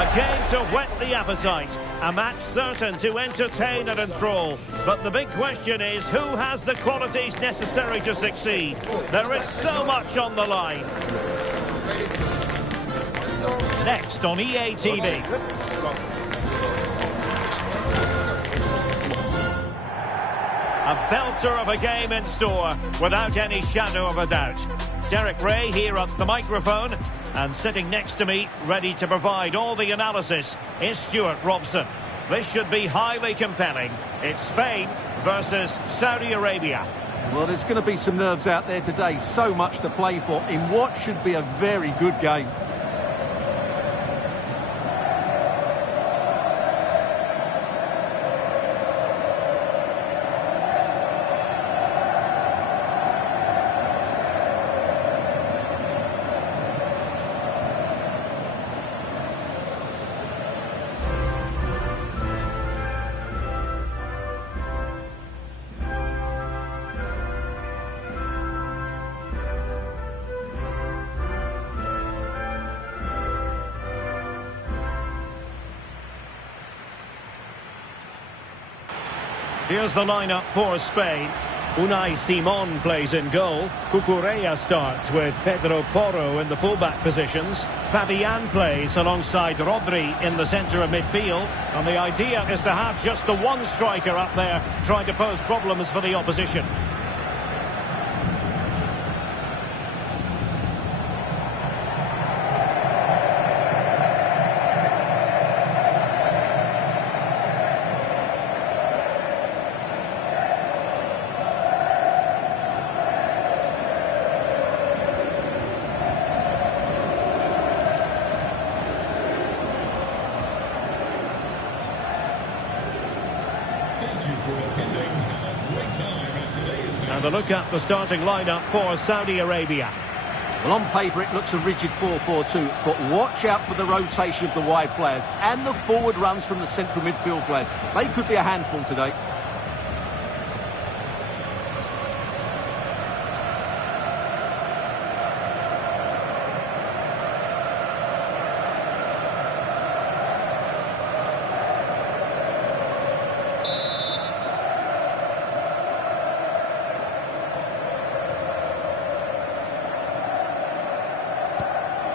A game to whet the appetite. A match certain to entertain and enthrall. But the big question is, who has the qualities necessary to succeed? There is so much on the line. Next on EA TV. A belter of a game in store, without any shadow of a doubt. Derek Ray here at the microphone, and sitting next to me, ready to provide all the analysis, is Stuart Robson. This should be highly compelling. It's Spain versus Saudi Arabia. Well, there's going to be some nerves out there today. So much to play for in what should be a very good game. Here's the lineup for Spain. Unai Simon plays in goal. Cucurella starts with Pedro Porro in the fullback positions. Fabian plays alongside Rodri in the centre of midfield. And the idea is to have just the one striker up there trying to pose problems for the opposition. And a look at the starting lineup for Saudi Arabia. Well, on paper it looks a rigid 4-4-2, but watch out for the rotation of the wide players and the forward runs from the central midfield players. They could be a handful today.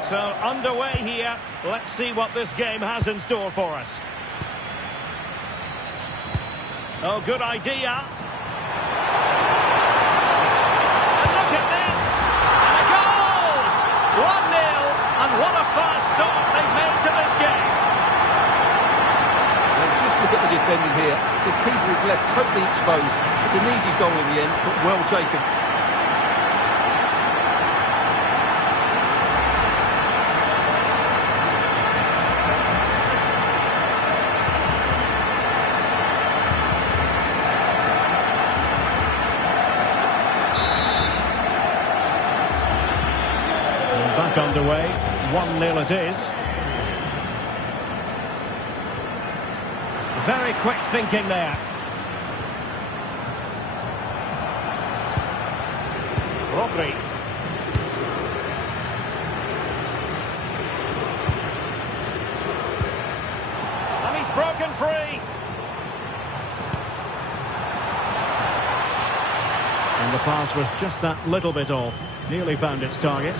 So, underway here. Let's see what this game has in store for us. Oh, good idea. And look at this! And a goal! 1-0, and what a fast start they've made to this game. Well, just look at the defending here. The keeper is left totally exposed. It's an easy goal in the end, but well taken. Back underway, 1-0 it is. Very quick thinking there. Rodri. And he's broken free. And the pass was just that little bit off. Nearly found its target.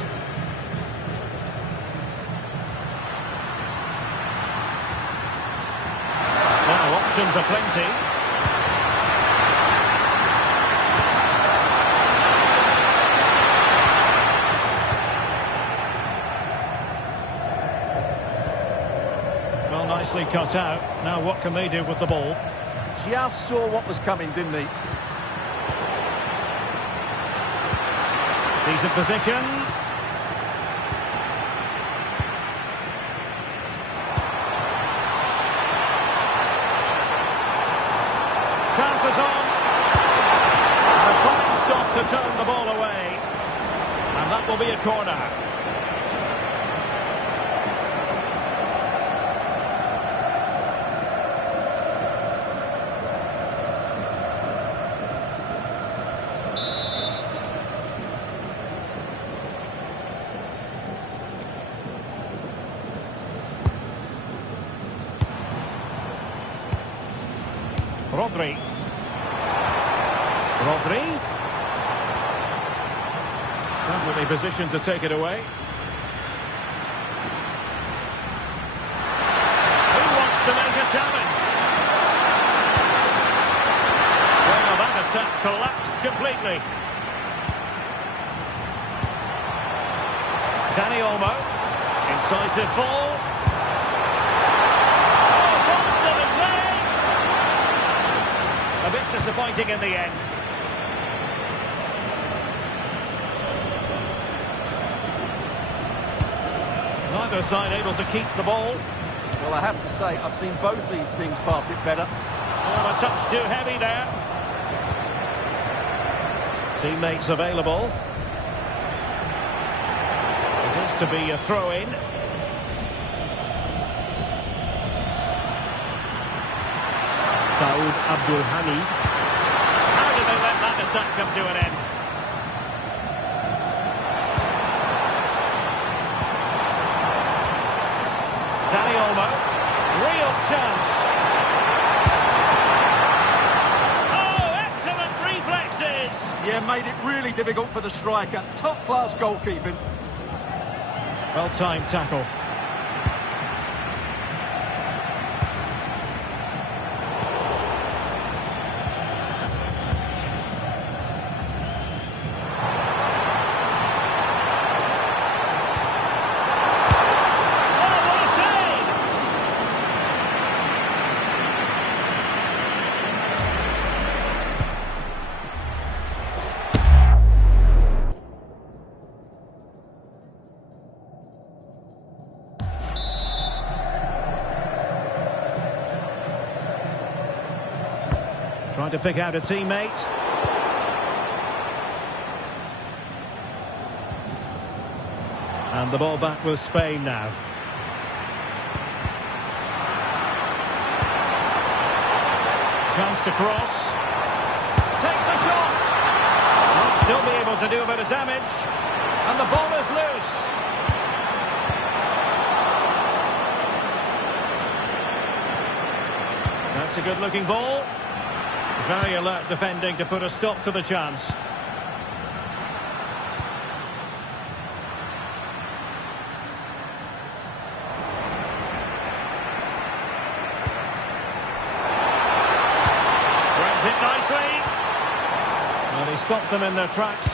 Options are plenty. Well, nicely cut out. Now what can they do with the ball? Just saw what was coming, didn't he? Decent position. Chances on. And a fine stop to turn the ball away. And that will be a corner. Rodri. Rodri. Perfectly positioned to take it away. Who wants to make a challenge? Well, that attack collapsed completely. Danny Olmo. Incisive ball. Oh, ball still in play. A bit disappointing in the end. Neither side able to keep the ball. Well, I have to say, I've seen both these teams pass it better. Oh, a touch too heavy there. Teammates available. It is to be a throw-in. Saud Abdul Hamid. How did they let that attack come to an end? Danny Olmo, real chance. Oh, excellent reflexes. Yeah, made it really difficult for the striker. Top-class goalkeeping. Well-timed tackle. Trying to pick out a teammate. And the ball back with Spain now. Chance to cross. Takes the shot. Might still be able to do a bit of damage. And the ball is loose. That's a good-looking ball. Very alert defending to put a stop to the chance. Grabs it nicely. Well, he stopped them in their tracks.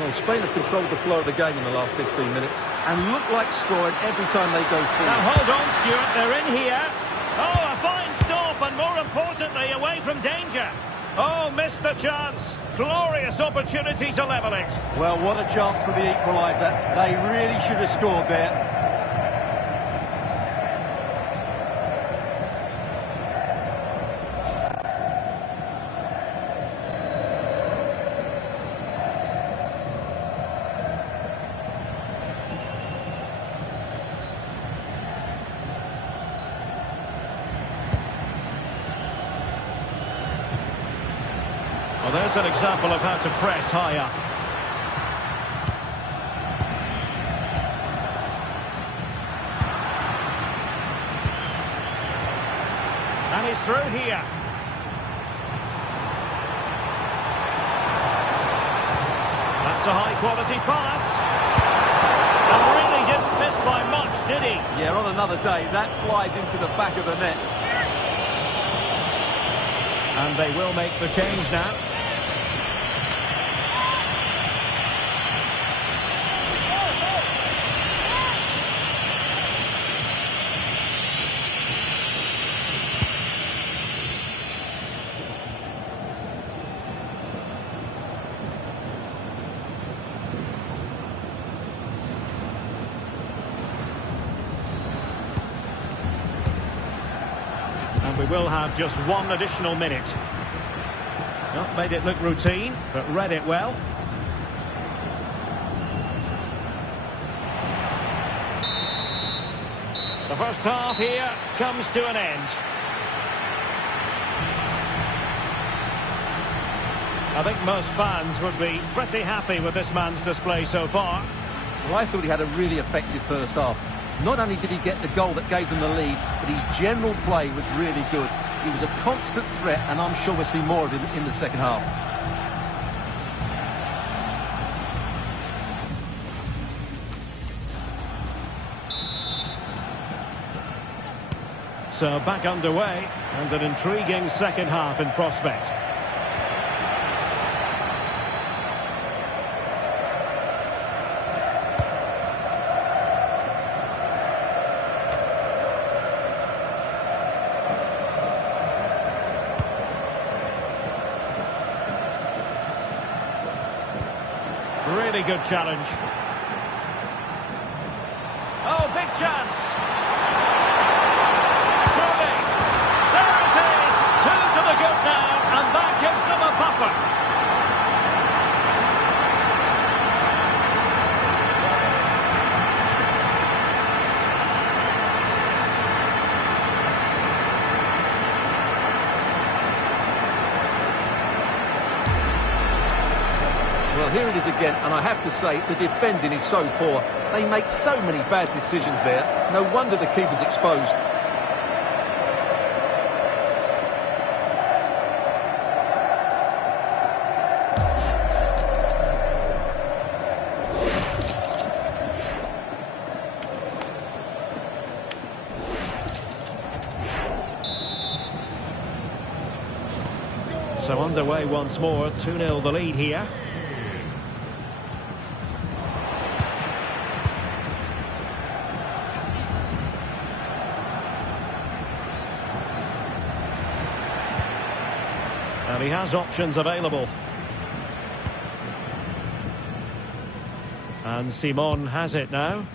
Well, Spain have controlled the flow of the game in the last 15 minutes and look like scoring every time they go forward. Now hold on, Stuart, they're in here. Oh, a fine stop, and more importantly, away from danger. Oh, missed the chance. Glorious opportunity to level it. Well, what a chance for the equaliser. They really should have scored there. Well, there's an example of how to press high up. And he's through here. That's a high-quality pass. And really didn't miss by much, did he? Yeah, on another day, that flies into the back of the net. And they will make the change now. And we will have just one additional minute. Not made it look routine, but read it well. The first half here comes to an end. I think most fans would be pretty happy with this man's display so far. Well, I thought he had a really effective first half. Not only did he get the goal that gave them the lead, but his general play was really good. He was a constant threat, and I'm sure we'll see more of him in the second half. So back underway, and an intriguing second half in prospect. Really good challenge. Oh, big chance. Surely. There it is. 2 to the good now, and that gives them a buffer. Well, here it is again, and I have to say, the defending is so poor. They make so many bad decisions there. No wonder the keeper's exposed. So underway once more, 2-0 the lead here. And he has options available. And Simon has it now.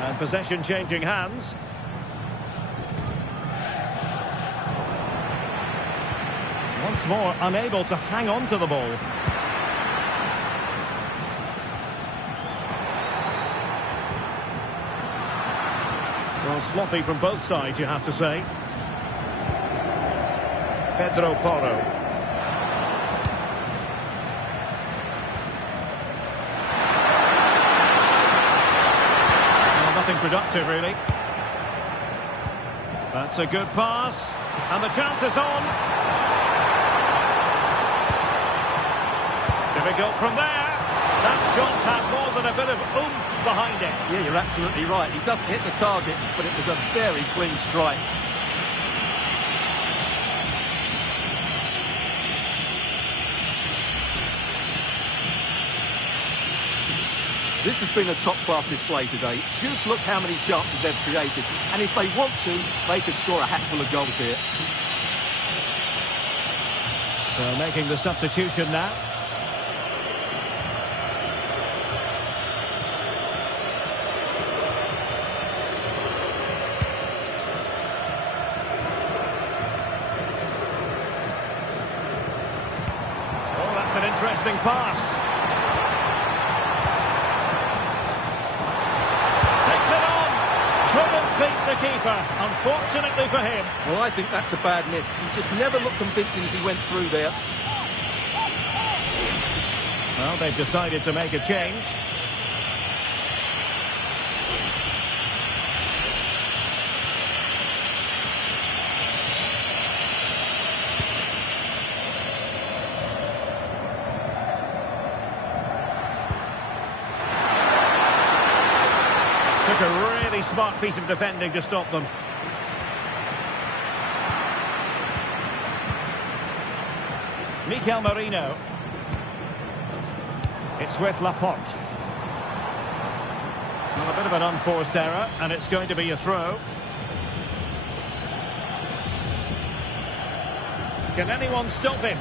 And possession changing hands. Once more unable to hang on to the ball. Well, sloppy from both sides, you have to say. Pedro Porro. Well, nothing productive, really. That's a good pass. And the chance is on. Difficult from there. That shot had more than a bit of oomph behind it. Yeah, you're absolutely right. He doesn't hit the target, but it was a very clean strike. This has been a top-class display today. Just look how many chances they've created. And if they want to, they could score a hatful of goals here. So making the substitution now. Oh, that's an interesting pass. Couldn't beat the keeper, unfortunately for him. Well, I think that's a bad miss. He just never looked convincing as he went through there. Well, they've decided to make a change. Took a really smart piece of defending to stop them. Mikel Merino. It's with Laporte. Well, a bit of an unforced error, and it's going to be a throw. Can anyone stop him?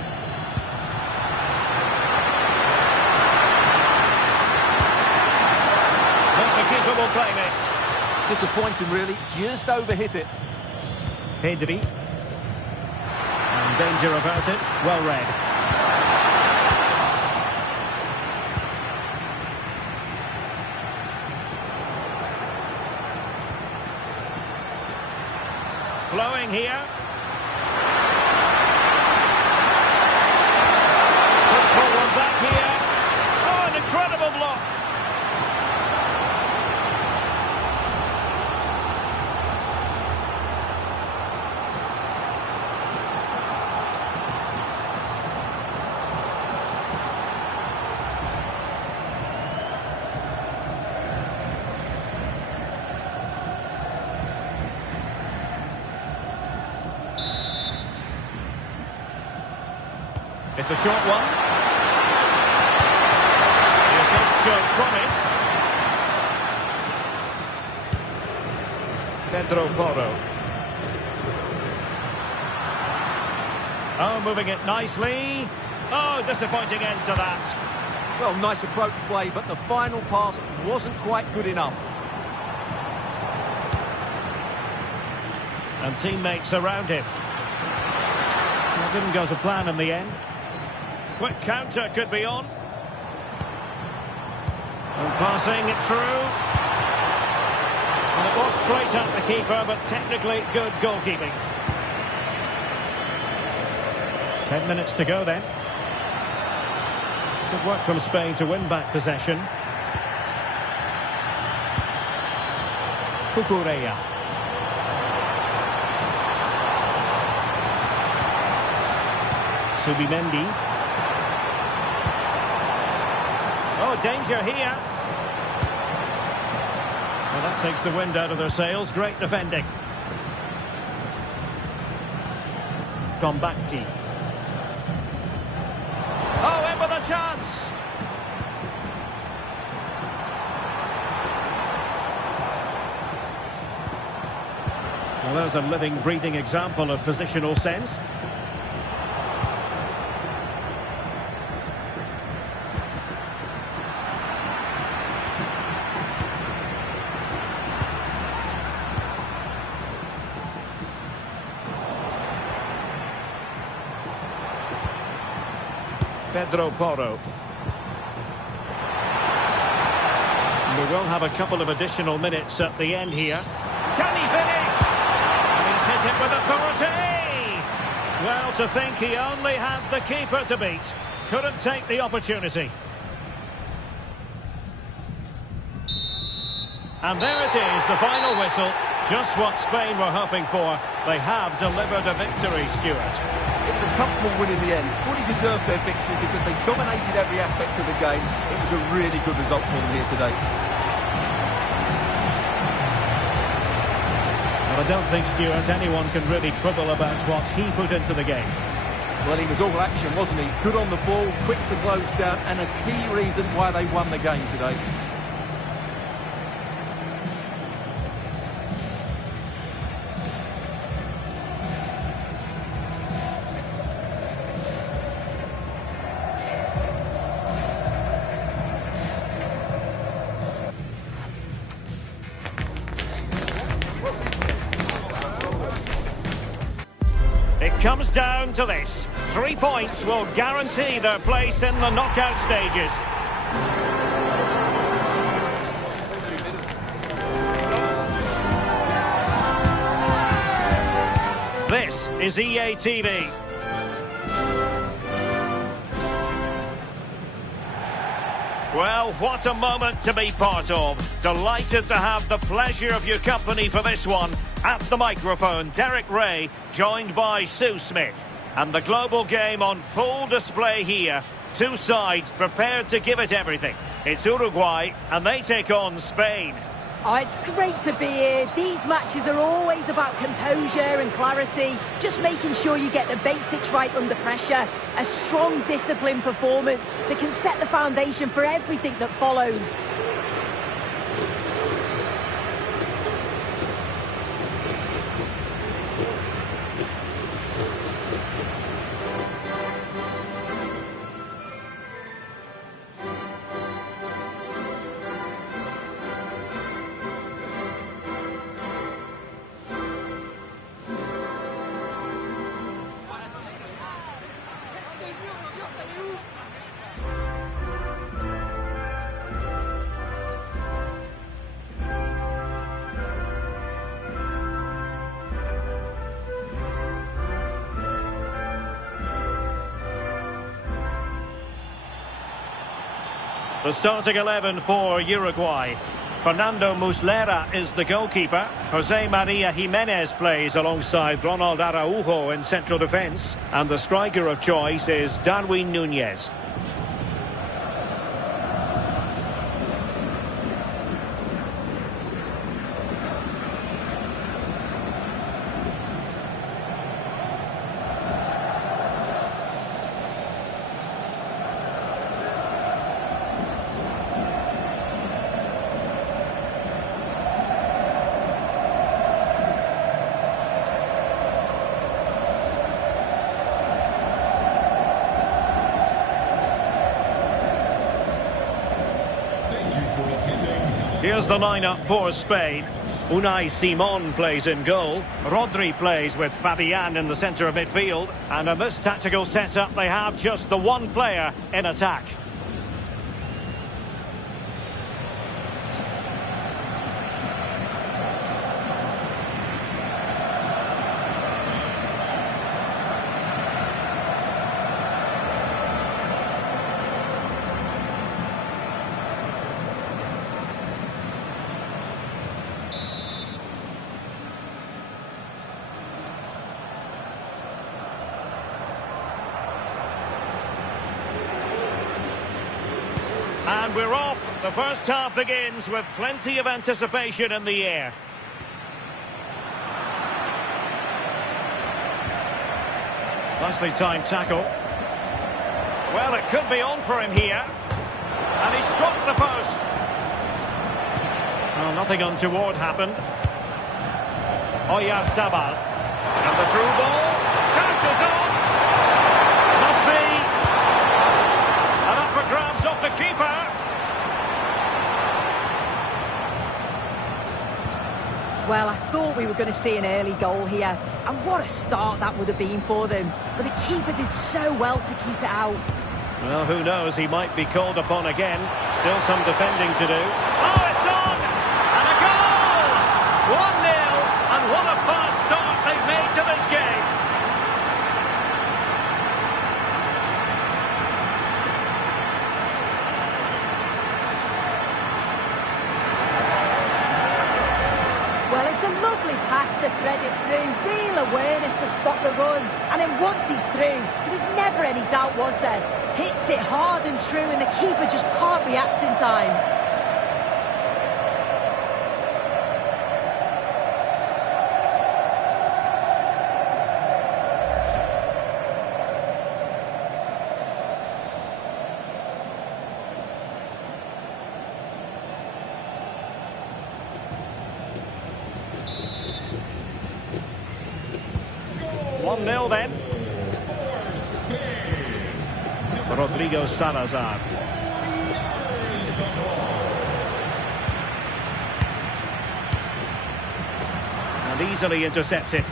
The keeper will claim it. Disappointing, really. Just overhit it. Pedri. And danger averted. Well read. Flowing here. Put forward back here. Oh, an incredible block. It's a short one. The attempt showed promise. Pedro Porro. Oh, moving it nicely. Oh, disappointing end to that. Well, nice approach play, but the final pass wasn't quite good enough. And teammates around him. Well, didn't go to plan in the end. Quick counter could be on. And passing it through. And it was straight at the keeper, but technically good goalkeeping. 10 minutes to go then. Good work from Spain to win back possession. Cucurella. Subimendi. Oh, danger here. Well, that takes the wind out of their sails. Great defending. Combacti. Oh, in with a chance. Well, there's a living, breathing example of positional sense. Pedro Porro. We will have a couple of additional minutes at the end here. Can he finish? And he's hit it with authority. Well, to think he only had the keeper to beat. Couldn't take the opportunity. And there it is, the final whistle. Just what Spain were hoping for. They have delivered a victory, Stuart. It was a comfortable win in the end. Fully deserved their victory because they dominated every aspect of the game. It was a really good result for them here today. Well, I don't think, Stuart, anyone can really quibble about what he put into the game. Well, he was all action, wasn't he? Good on the ball, quick to close down, and a key reason why they won the game today. It comes down to this. 3 points will guarantee their place in the knockout stages. This is EA TV. Well, what a moment to be part of. Delighted to have the pleasure of your company for this one. At the microphone, Derek Ray, joined by Sue Smith. And the global game on full display here. Two sides prepared to give it everything. It's Uruguay, and they take on Spain. Oh, it's great to be here. These matches are always about composure and clarity, just making sure you get the basics right under pressure. A strong, disciplined performance that can set the foundation for everything that follows. The starting 11 for Uruguay. Fernando Muslera is the goalkeeper. Jose Maria Jimenez plays alongside Ronald Araujo in central defence. And the striker of choice is Darwin Núñez. Here's the lineup for Spain. Unai Simon plays in goal. Rodri plays with Fabian in the centre of midfield. And in this tactical setup, they have just the one player in attack. And we're off. The first half begins with plenty of anticipation in the air. Nicely timed tackle. Well, it could be on for him here. And he struck the post. Well, nothing untoward happened. Oyarzabal. And the through ball. Chances on. Must be. And up for grabs off the keeper. Well, I thought we were going to see an early goal here, and what a start that would have been for them. But the keeper did so well to keep it out. Well, who knows, he might be called upon again. Still some defending to do. Oh, it's on! And a goal! 1-0, and what a fast start they've made to this game. Well, it's a lovely pass to thread it through, real awareness to spot the run, and then once he's through, there was never any doubt, was there? Hits it hard and true, and the keeper just can't react in time. One 1-0 then. Rodrigo Salazar. And easily intercepted.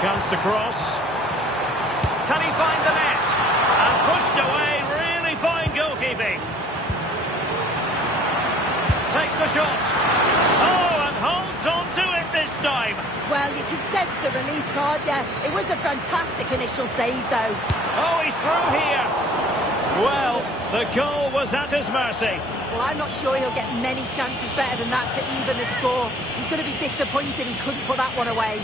Chance to cross. Can he find the net? And pushed away, really fine goalkeeping. Takes the shot. Oh, and holds on to it this time. Well, you can sense the relief, can't you? It was a fantastic initial save, though. Oh, he's through here. Well, the goal was at his mercy. Well, I'm not sure he'll get many chances better than that to even the score. He's going to be disappointed he couldn't put that one away.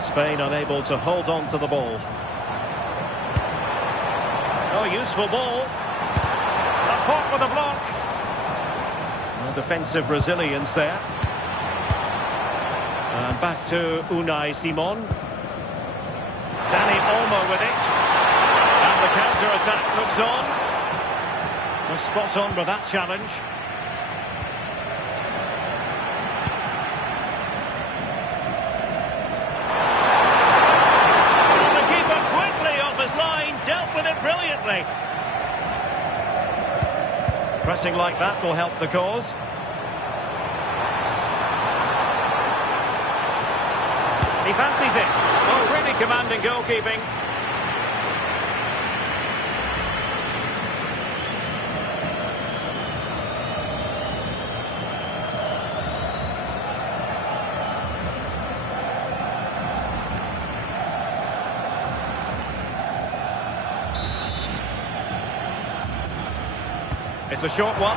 Spain unable to hold on to the ball. Oh, useful ball. A pop with a block. No defensive resilience there. And back to Unai Simon. Dani Olmo with it. And the counter-attack looks on. Well, spot on with that challenge. Brilliantly. Pressing like that will help the cause. He fancies it. Oh, really commanding goalkeeping. It's a short one.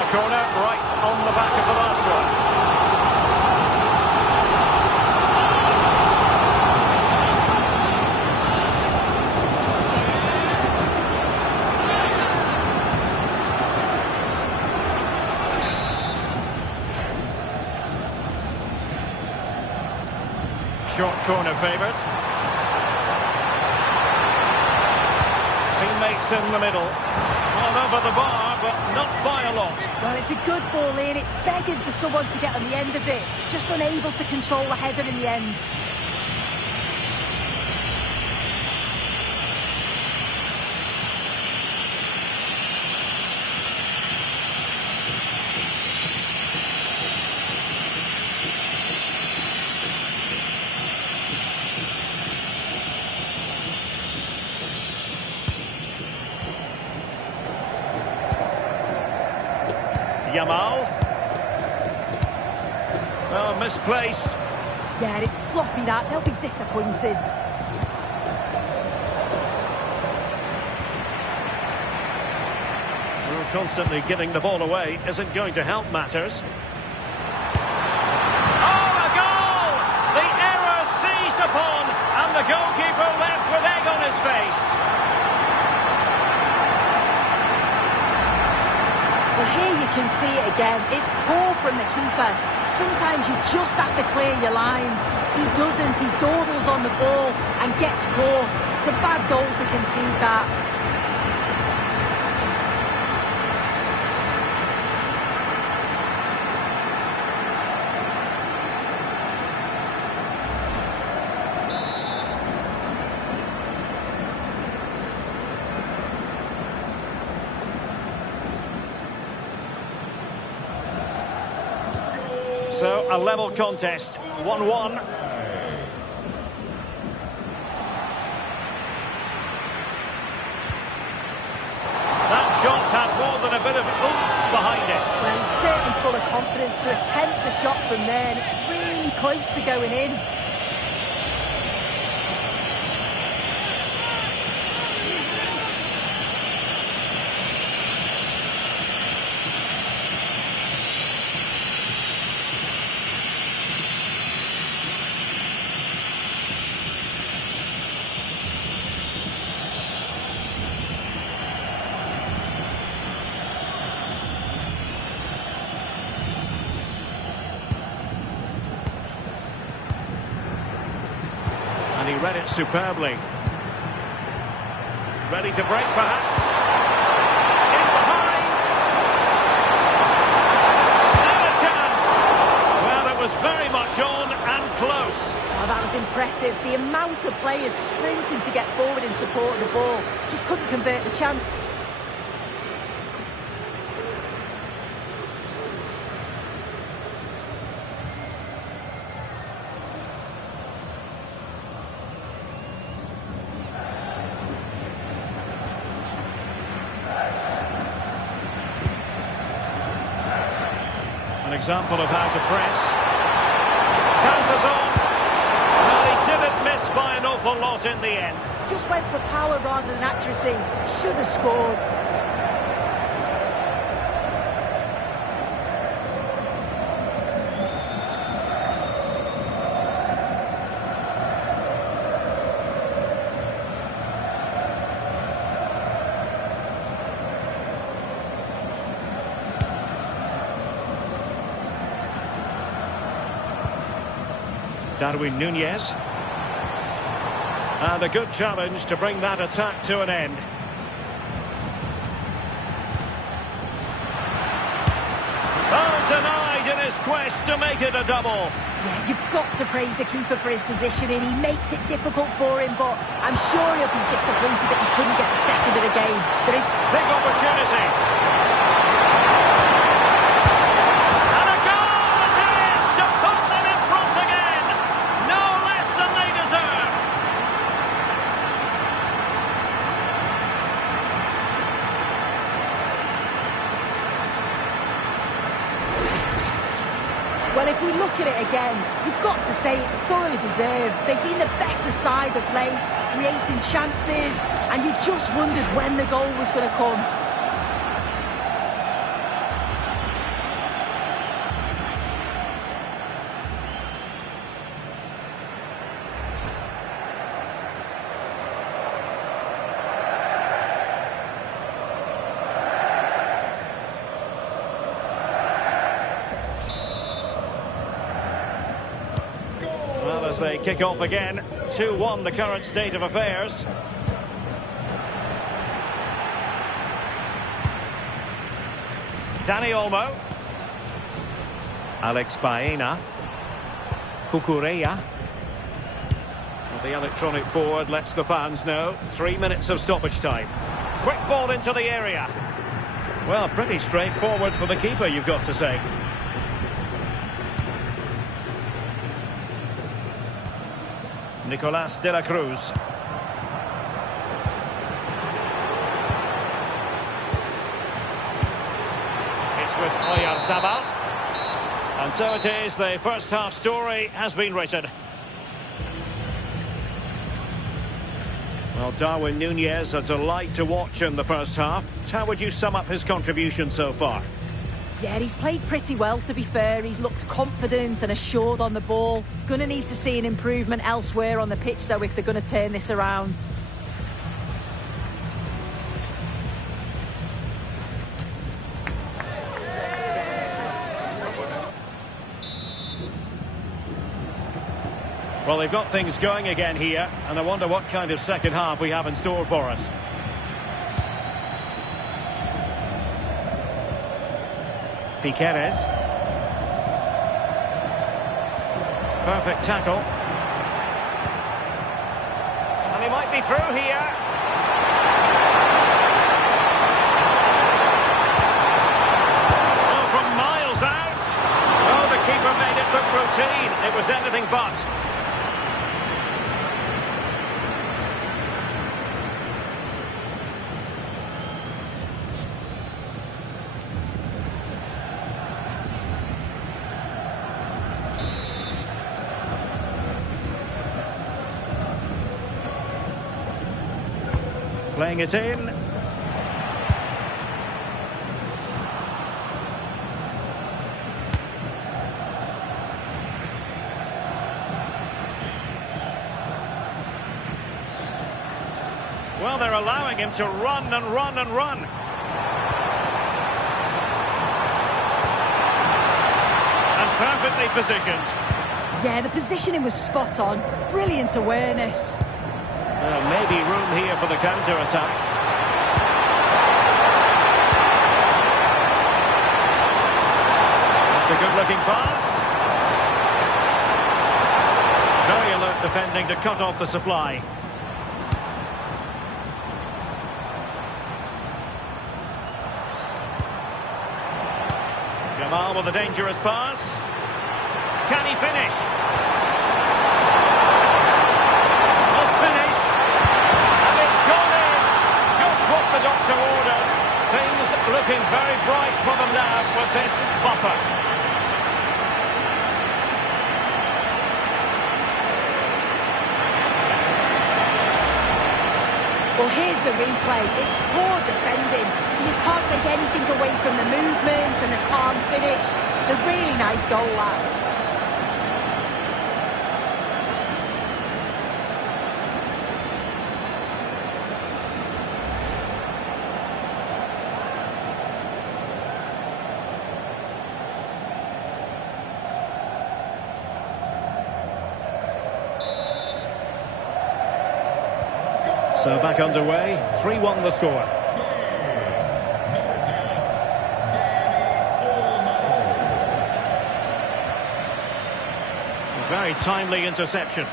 A corner right on the back of the last one. corner favoured. Teammates in the middle. On over the bar, but not by a lot. Well, it's a good ball in. It's begging for someone to get on the end of it. Just unable to control the header in the end. Yamal. Oh, misplaced. Yeah, it's sloppy that. They'll be disappointed. Well, constantly giving the ball away isn't going to help matters. Oh, a goal! The error seized upon, and the goalkeeper left with egg on his face. Well, here you can see it again. It's poor from the keeper. Sometimes you just have to clear your lines. He doesn't. He dawdles on the ball and gets caught. It's a bad goal to concede that. So, a level contest, 1-1. That shot had more than a bit of oomph behind it. Well, he's certainly full of confidence to attempt a shot from there, and it's really close to going in. And he read it superbly. Ready to break, perhaps. In behind. Still a chance. Well, it was very much on and close. Oh, that was impressive. The amount of players sprinting to get forward in support of the ball. Just couldn't convert the chance. An example of how to press. Chances on. Well, he didn't miss by an awful lot in the end. Just went for power rather than accuracy. Should have scored. Darwin Núñez. And a good challenge to bring that attack to an end. Oh, denied in his quest to make it a double. Yeah, you've got to praise the keeper for his positioning. He makes it difficult for him, but I'm sure he'll be disappointed that he couldn't get the second of the game. There is big opportunity. And a goal it is to put them in front again. No less than they deserve. Well, if we look at it again, you've got to say it's thoroughly deserved. They've been the better side of late, creating chances, and you just wondered when the goal was going to come. they kick off again. 2-1 the current state of affairs. Dani Olmo. Alex Baena. Cucurella. Well, the electronic board lets the fans know. 3 minutes of stoppage time. Quick ball into the area. Well, pretty straightforward for the keeper, you've got to say. Nicolas de la Cruz. It's with Oyarzabal. And so it is, the first half story has been written. Well, Darwin Núñez, a delight to watch in the first half. How would you sum up his contribution so far? Yeah, he's played pretty well, to be fair. He's looked confident and assured on the ball. Gonna need to see an improvement elsewhere on the pitch, though, if they're going to turn this around. Well, they've got things going again here, and I wonder what kind of second half we have in store for us. Piqueres. Perfect tackle. And he might be through here. Oh, from miles out. Oh, the keeper made it look routine. It was anything but. Playing it in. Well, they're allowing him to run and run and run. And perfectly positioned. Yeah, the positioning was spot on. Brilliant awareness. Well, maybe room here for the counter-attack. That's a good-looking pass. Very alert defending to cut off the supply. Jamal with a dangerous pass. Can he finish? What the doctor ordered. Things looking very bright for them now with this buffer. Well, here's the replay. It's poor defending. You can't take anything away from the movement and the calm finish. It's a really nice goal, that. So back underway, 3-1 the score. A very timely interception.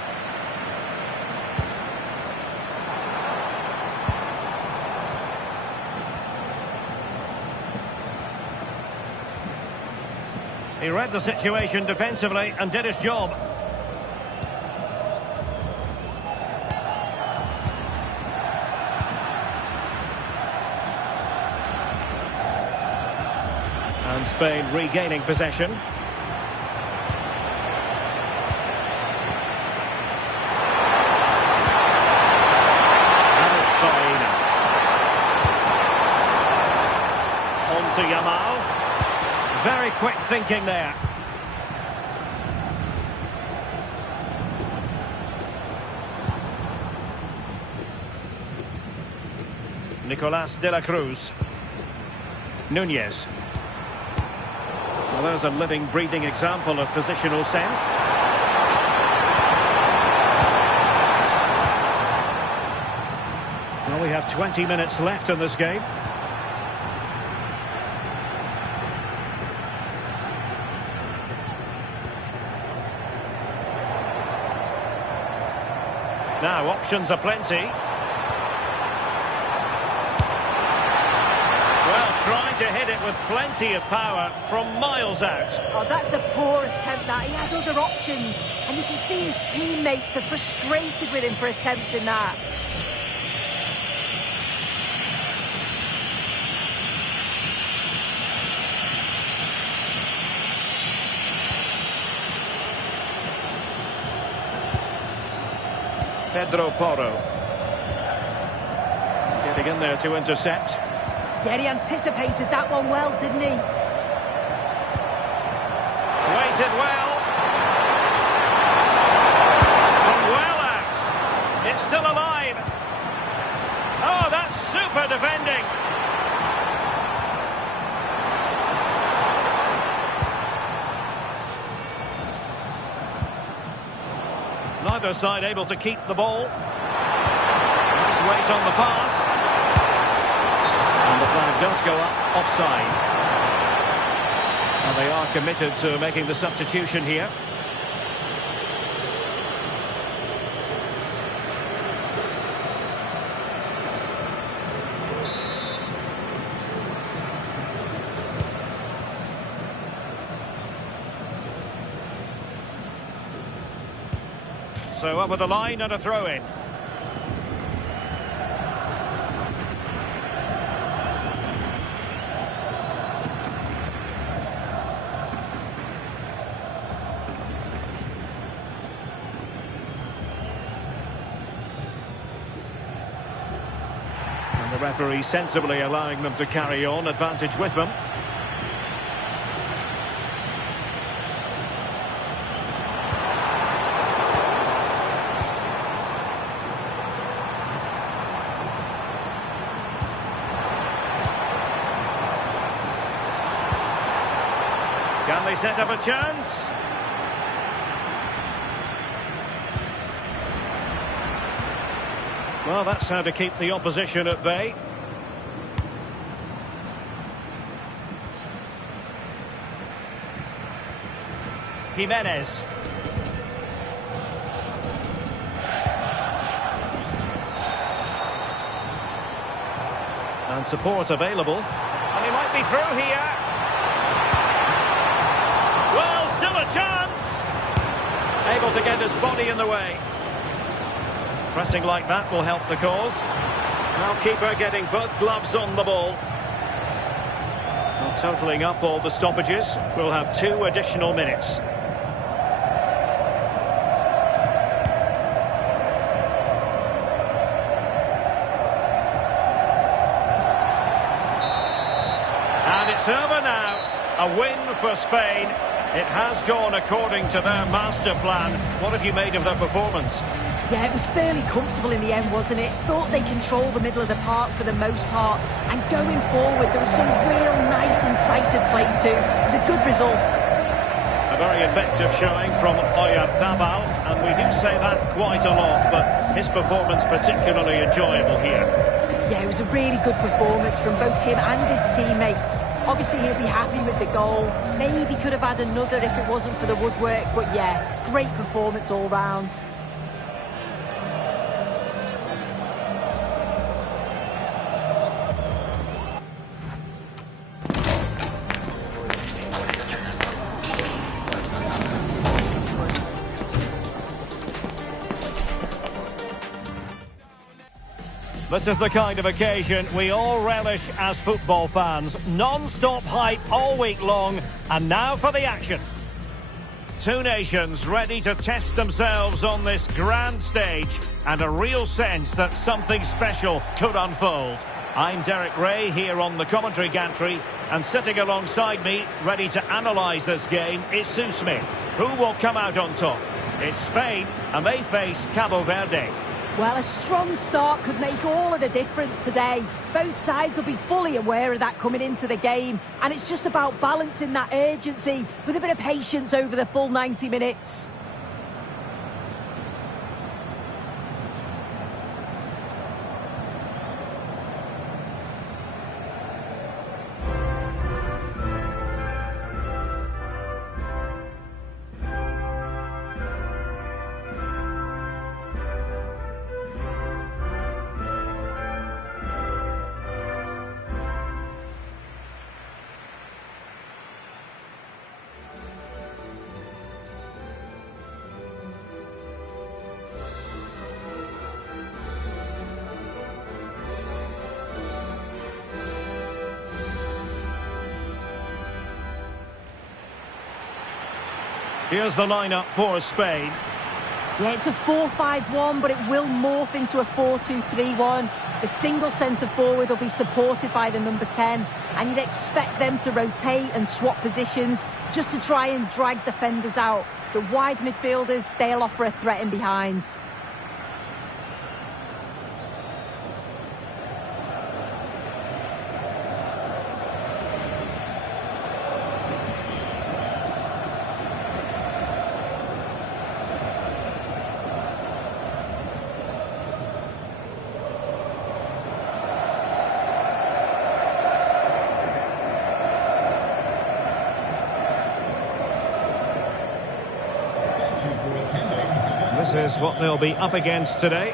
He read the situation defensively and did his job. And Spain regaining possession. Alex Baena. On to Yamal. Very quick thinking there. Nicolas de la Cruz. Núñez. Well, there's a living, breathing example of positional sense. have 20 minutes left in this game. Now, options are plenty. Well, trying to hit it with plenty of power from miles out. Oh, that's a poor attempt, that. He had other options, and you can see his teammates are frustrated with him for attempting that. Pedro Porro. Getting in there to intercept. Yeah, he anticipated that one well, didn't he? Waited well. From well out. It's still alive. Oh, that's super defending. Neither side able to keep the ball. Nice weight on the pass. And the flag does go up offside. And they are committed to making the substitution here. So over the line and a throw-in. And the referee sensibly allowing them to carry on, advantage with them. Can they set up a chance? Well, that's how to keep the opposition at bay. Jimenez. And support available. And he might be through here. Well, still a chance. Able to get his body in the way. Pressing like that will help the cause. Now keeper getting both gloves on the ball. Well, totalling up all the stoppages, we'll have 2 additional minutes. And it's over now. A win for Spain. It has gone according to their master plan. What have you made of their performance? Yeah, it was fairly comfortable in the end, wasn't it? Thought they controlled the middle of the park for the most part. And going forward, there was some real nice, incisive play too. It was a good result. A very effective showing from Oyarzabal, and we do say that quite a lot, but his performance particularly enjoyable here. Yeah, it was a really good performance from both him and his teammates. Obviously, he'll be happy with the goal. Maybe could have had another if it wasn't for the woodwork, but yeah, great performance all round. This is the kind of occasion we all relish as football fans. Non-stop hype all week long, and now for the action. 2 nations ready to test themselves on this grand stage, and a real sense that something special could unfold. I'm Derek Ray here on the commentary gantry, and sitting alongside me, ready to analyse this game, is Sue Smith. Who will come out on top? It's Spain, and they face Cabo Verde. Well, a strong start could make all of the difference today. Both sides will be fully aware of that coming into the game, and it's just about balancing that urgency with a bit of patience over the full 90 minutes. Here's the lineup for Spain. Yeah, it's a 4-5-1, but it will morph into a 4-2-3-1. The single centre-forward will be supported by the number 10, and you'd expect them to rotate and swap positions just to try and drag defenders out. The wide midfielders, they'll offer a threat in behind. This is what they'll be up against today.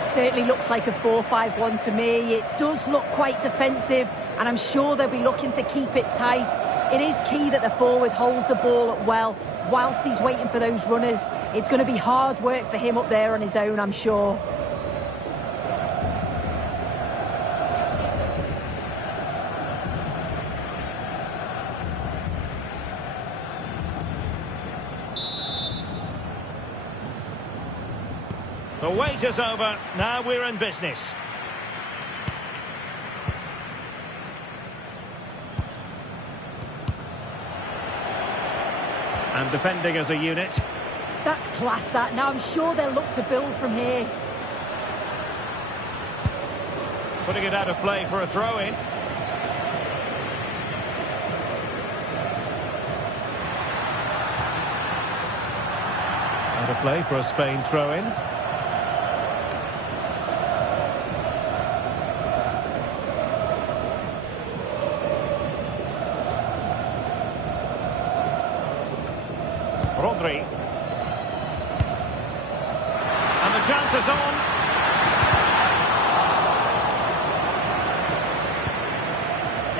Certainly looks like a 4-5-1 to me. It does look quite defensive, and I'm sure they'll be looking to keep it tight. It is key that the forward holds the ball up well whilst he's waiting for those runners. It's going to be hard work for him up there on his own, I'm sure. The wait is over. Now we're in business. And defending as a unit. That's class, that. Now I'm sure they'll look to build from here. Putting it out of play for a throw-in. Out of play for a Spain throw-in. Rodri. And the chance is on.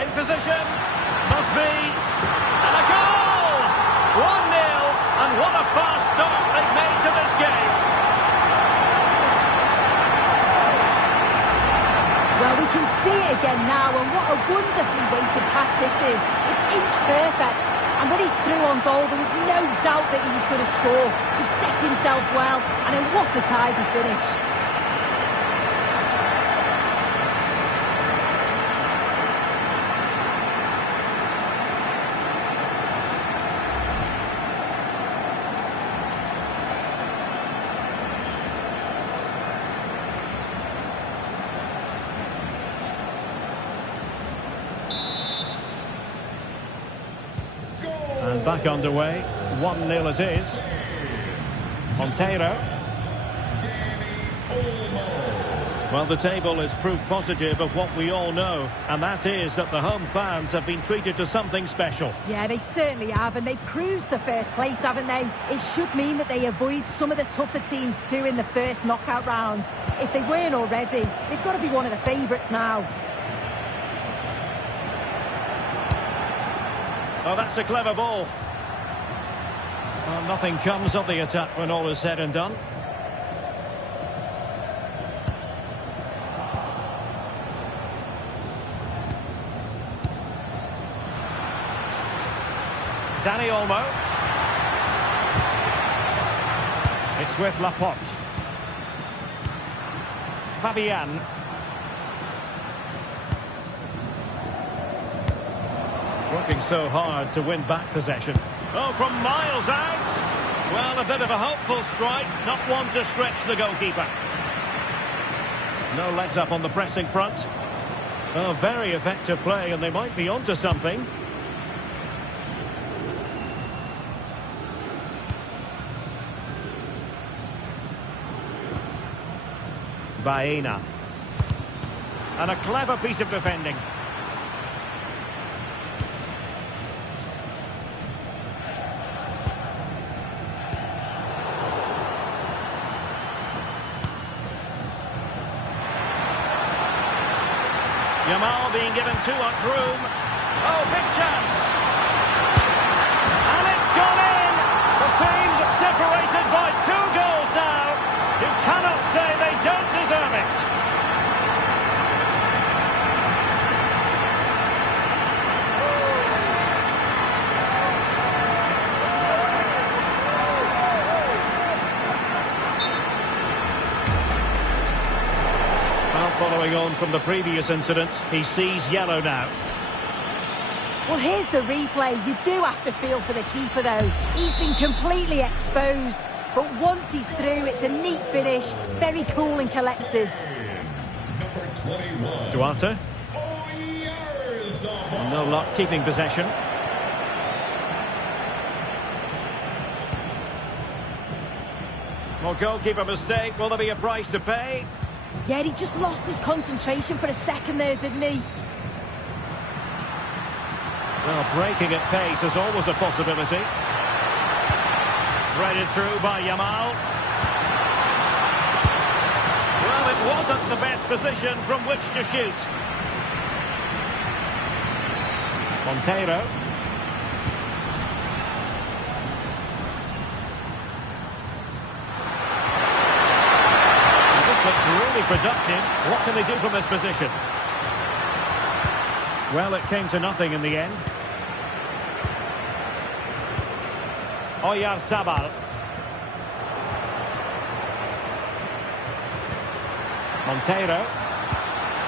In position. Must be. And a goal! 1-0. And what a fast start they've made to this game. Well, we can see it again now, and what a wonderfully weighted pass this is. It's inch perfect. And when he's through on goal, there was no doubt that he was going to score. He set himself well, and then what a tidy finish. And back underway. 1-0 it is. Montero. Well, the table is proof positive of what we all know, and that is that the home fans have been treated to something special. Yeah, they certainly have, and they've cruised to first place, haven't they? It should mean that they avoid some of the tougher teams too in the first knockout round. If they weren't already, they've got to be one of the favourites now. Oh, that's a clever ball. Well, nothing comes of the attack when all is said and done. Dani Olmo. It's with Laporte. Fabian. Working so hard to win back possession. Oh, from miles out. Well, a bit of a hopeful strike, not one to stretch the goalkeeper. No legs up on the pressing front. Oh, very effective play, and they might be onto something. Baena. And a clever piece of defending. Yamal being given too much room. Oh, big chance. And it's gone in. The team's separated by 2 goals now. You cannot say they don't deserve it. from the previous incident. He sees yellow now. Well, here's the replay. You do have to feel for the keeper, though. He's been completely exposed. But once he's through, it's a neat finish. Very cool and collected. Number 21. Duarte. No luck keeping possession. Well, goalkeeper mistake. Will there be a price to pay? Yeah, he just lost his concentration for a second there, didn't he? Well, breaking at pace is always a possibility. Threaded through by Yamal. Well, it wasn't the best position from which to shoot. Monteiro. This looks really productive. What can they do from this position? Well, it came to nothing in the end. Oyarzabal. Monteiro.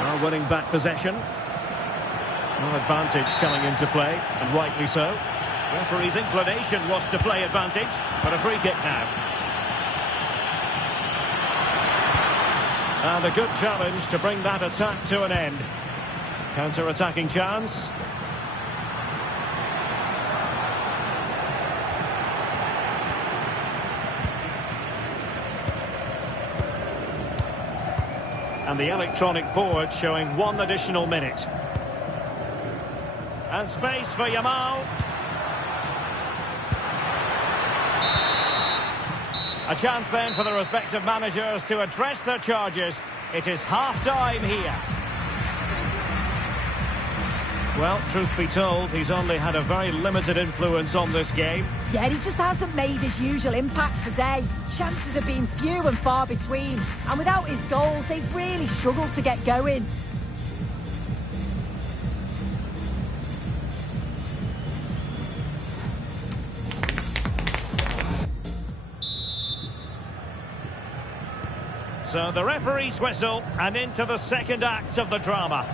Now winning back possession. No advantage coming into play, and rightly so. Referee's inclination was to play advantage, but a free kick now. And a good challenge to bring that attack to an end. Counter-attacking chance. And the electronic board showing 1 additional minute. And space for Yamal. A chance then for the respective managers to address their charges. It is half-time here. Well, truth be told, he's only had a very limited influence on this game. Yeah, he just hasn't made his usual impact today. Chances have been few and far between. And without his goals, they've really struggled to get going. So the referee's whistle, and into the second act of the drama.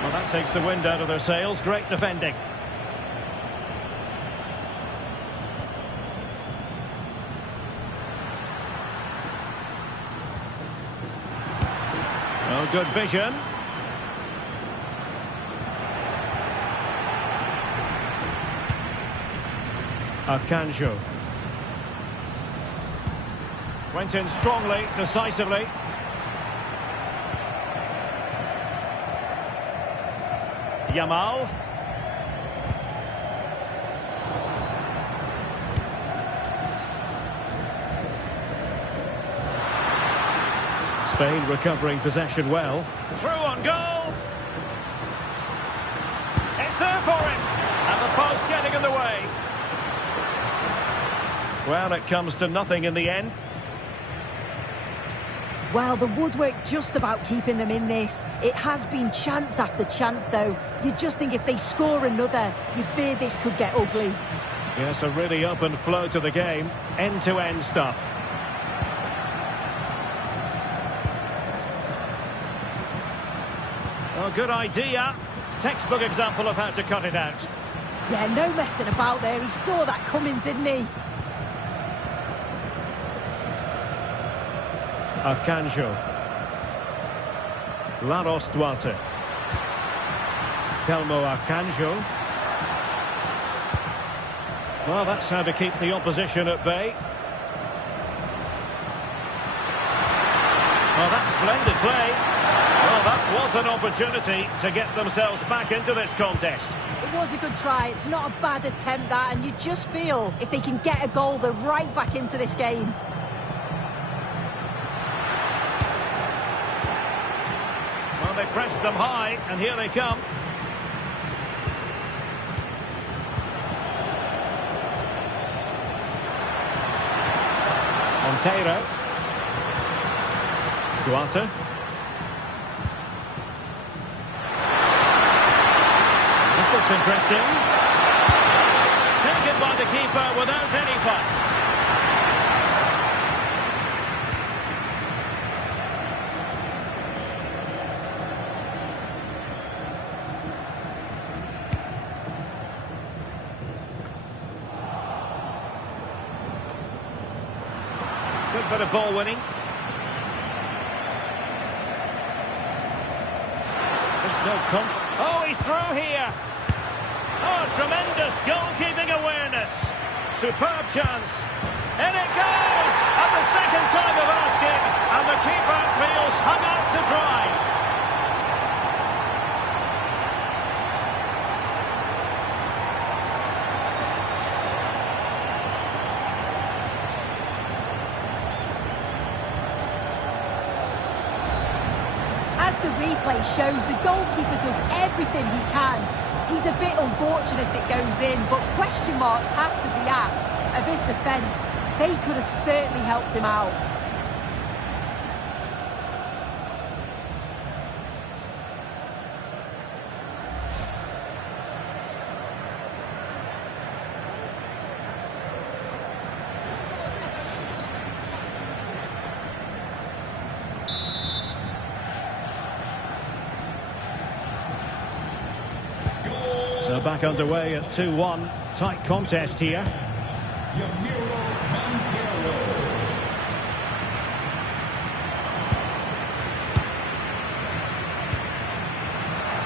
Well, that takes the wind out of their sails. Great defending. Oh, good vision. Akanjo. Went in strongly, decisively. Yamal. Spain recovering possession well. Through on goal. It's there for him. And the post getting in the way. Well, it comes to nothing in the end. Well, the woodwork just about keeping them in this. It has been chance after chance, though. You just think if they score another, you fear this could get ugly. Yes, a really open flow to the game. End-to-end stuff. Oh, good idea. Textbook example of how to cut it out. Yeah, no messing about there. He saw that coming, didn't he? Akanjo. Laros Duarte. Telmo Akanjo. Well, that's how to keep the opposition at bay. Well, that's splendid play. Well, that was an opportunity to get themselves back into this contest. It was a good try. It's not a bad attempt, that, and you just feel if they can get a goal, they're right back into this game. Well, they pressed them high, and here they come. Monteiro. Duarte. This will looks interesting. Taken by the keeper without any fuss. Good bit of ball winning. There's no comfort. Oh, he's through here. Oh, tremendous goalkeeping awareness. Superb chance. In it goes! At the second time of asking, and the keeper feels hung out to dry. As the replay shows, the goalkeeper does everything he can. He's a bit unfortunate it goes in, but question marks have to be asked of his defence. They could have certainly helped him out. So back underway at 2-1. Tight contest here.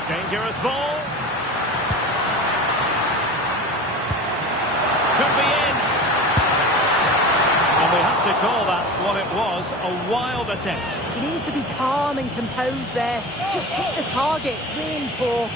Dangerous ball. Could be in. And we have to call that what it was, a wild attempt. You need to be calm and composed there. Just hit the target. Really poor.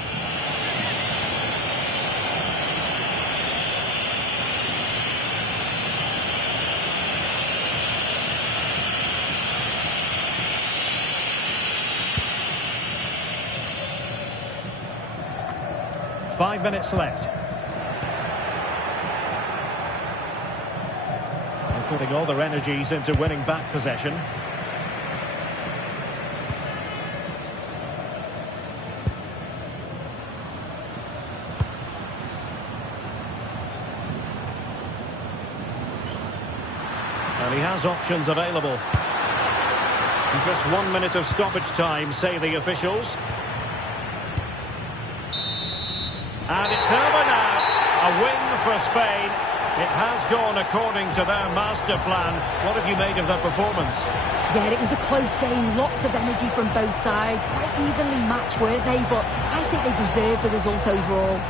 Five minutes left. They're putting all their energies into winning back possession. And he has options available. And just 1 minute of stoppage time, say the officials. And it's over now. A win for Spain. It has gone according to their master plan. What have you made of that performance? Yeah, it was a close game. Lots of energy from both sides. Quite evenly matched, weren't they? But I think they deserved the result overall.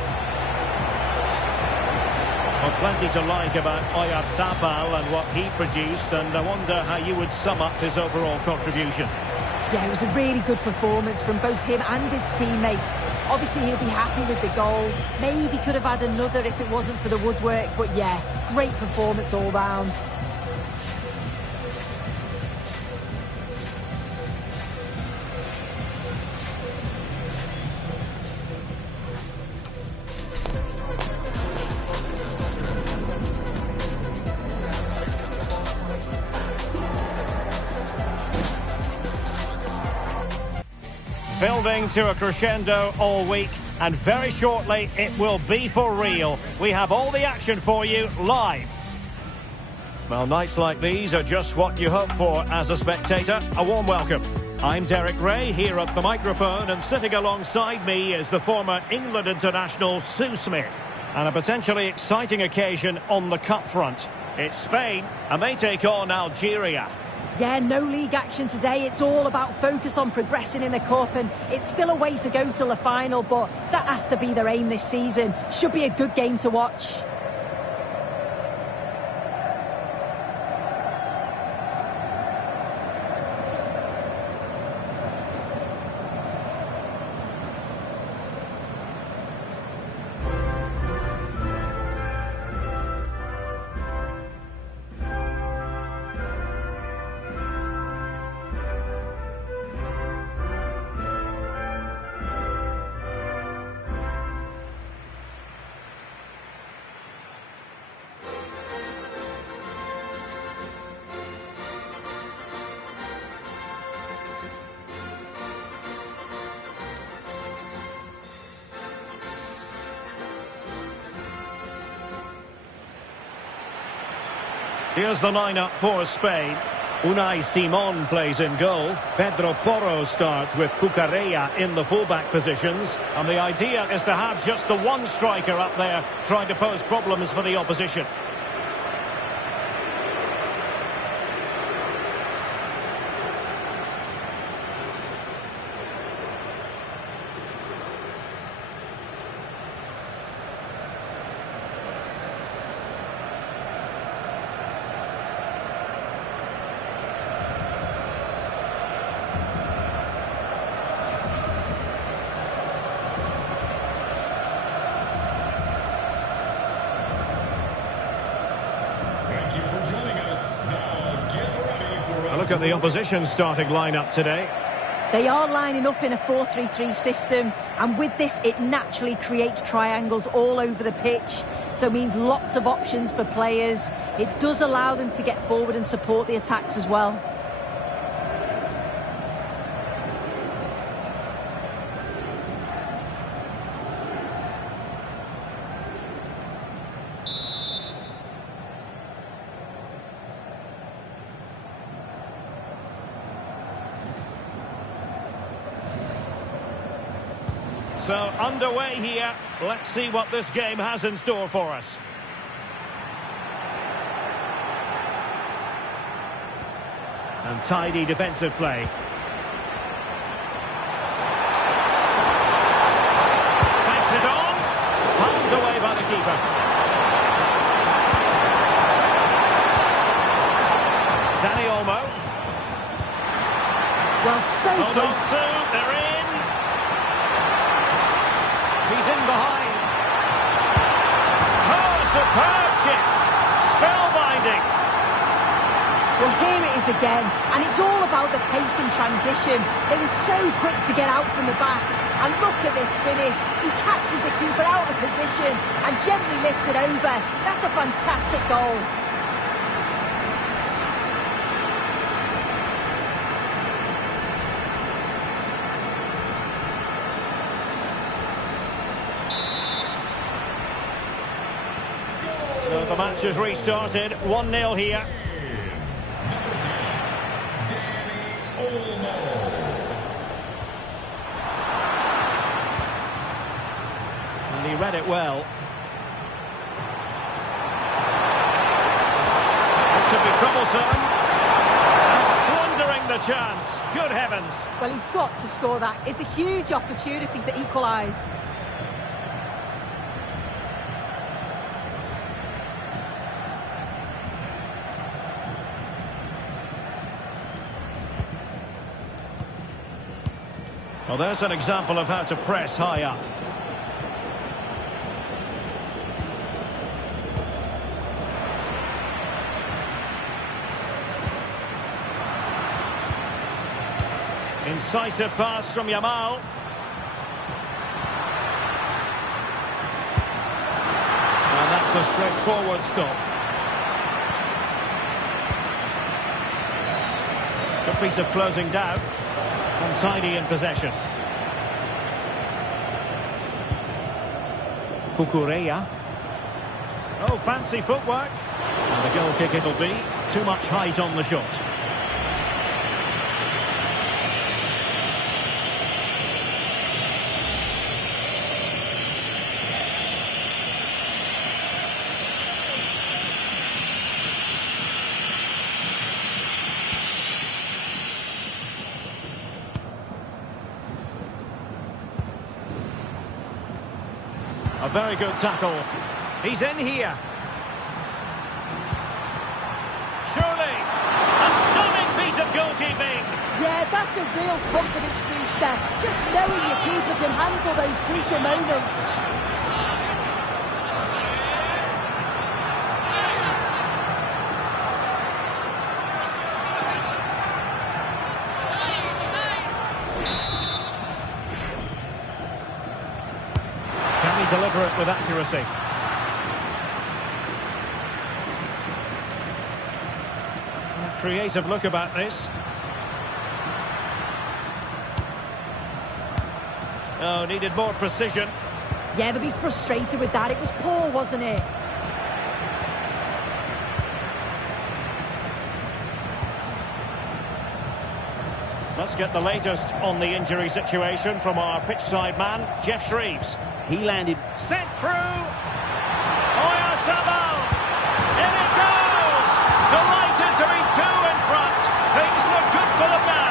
Well, plenty to like about Oyarzabal and what he produced, and I wonder how you would sum up his overall contribution. Yeah, it was a really good performance from both him and his teammates. Obviously, he'll be happy with the goal. Maybe could have had another if it wasn't for the woodwork. But yeah, great performance all round. Building to a crescendo all week, and very shortly it will be for real. We have all the action for you live. Well, nights like these are just what you hope for as a spectator. A warm welcome. I'm Derek Ray here at the microphone, and sitting alongside me is the former England international Sue Smith. And a potentially exciting occasion on the cup front. It's Spain, and they take on Algeria. Yeah, no league action today. It's all about focus on progressing in the cup, and it's still a way to go till the final, but that has to be their aim this season. Should be a good game to watch. Here's the lineup for Spain. Unai Simon plays in goal. Pedro Porro starts with Cucurella in the fullback positions. And the idea is to have just the one striker up there trying to pose problems for the opposition. Look at the opposition starting lineup today. They are lining up in a 4-3-3 system, and with this it naturally creates triangles all over the pitch, so it means lots of options for players. It does allow them to get forward and support the attacks as well. So, underway here. Let's see what this game has in store for us. And tidy defensive play. Takes it on. Palmed away by the keeper. Dani Olmo. Well, so Hold on, Sue. They're in. He's in behind. Oh, superb chip. Spellbinding. Well, here it is again, and it's all about the pace and transition. They were so quick to get out from the back, and look at this finish. He catches the keeper out of position and gently lifts it over. That's a fantastic goal. So the match has restarted, 1-0 here. Number 10, Dani Olmo. And he read it well. This could be troublesome. And squandering the chance. Good heavens. Well, he's got to score that. It's a huge opportunity to equalise. Well, there's an example of how to press high up. Incisive pass from Yamal. And that's a straightforward stop. Good piece of closing down. Untidy in possession. Cucurella. Oh, fancy footwork. And the goal kick it'll be. Too much height on the shot. A very good tackle. He's in here. Surely. A stunning piece of goalkeeping. Yeah, that's a real confidence booster. Just knowing your keeper can handle those crucial moments. Deliver it with accuracy. A creative look about this. Oh, needed more precision. Yeah, they'll be frustrated with that. It was poor, wasn't it? Let's get the latest on the injury situation from our pitchside man, Jeff Shreves. He landed. Sent through! Oyarzabal! In it goes! Delighted to be two in front. Things look good for them now.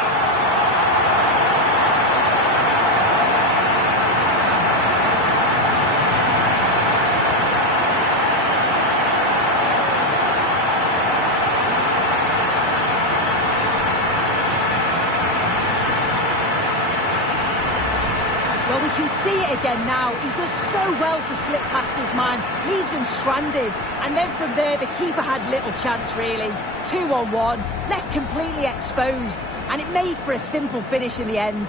Well, we can see it again now. He does so well to slip past his man, leaves him stranded. And then from there, the keeper had little chance, really. 2-on-1, left completely exposed. And it made for a simple finish in the end.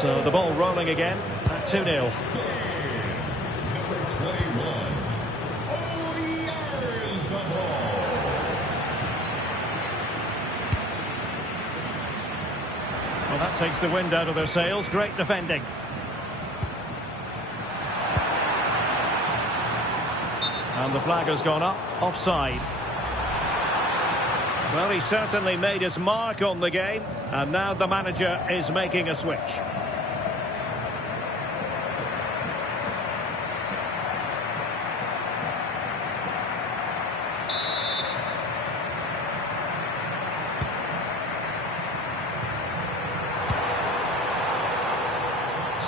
So the ball rolling again at 2-0. Number 21, Oyarzabal. Well, that takes the wind out of their sails. Great defending. And the flag has gone up. Offside. Well, he certainly made his mark on the game. And now the manager is making a switch.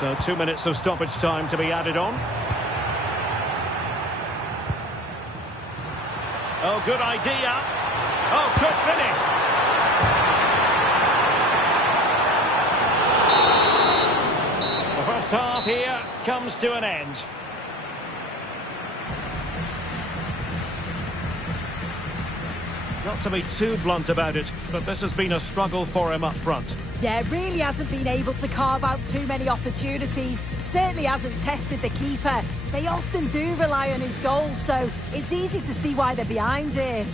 So 2 minutes of stoppage time to be added on. Oh, good idea. Oh, good finish. The first half here comes to an end. Not to be too blunt about it, but this has been a struggle for him up front. Yeah, really hasn't been able to carve out too many opportunities. Certainly hasn't tested the keeper. They often do rely on his goals, so it's easy to see why they're behind here.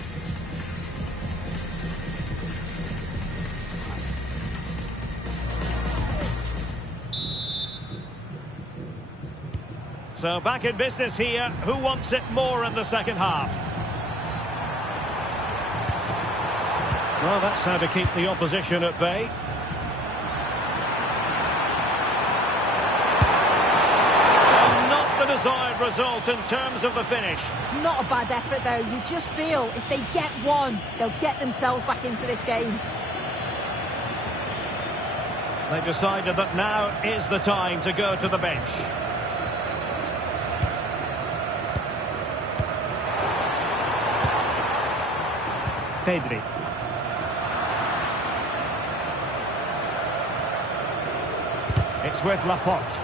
So back in business here. Who wants it more in the second half? Well, that's how to keep the opposition at bay. Desired result in terms of the finish. It's not a bad effort though. You just feel if they get one, they'll get themselves back into this game. They decided that now is the time to go to the bench. Pedri. It's with Laporte.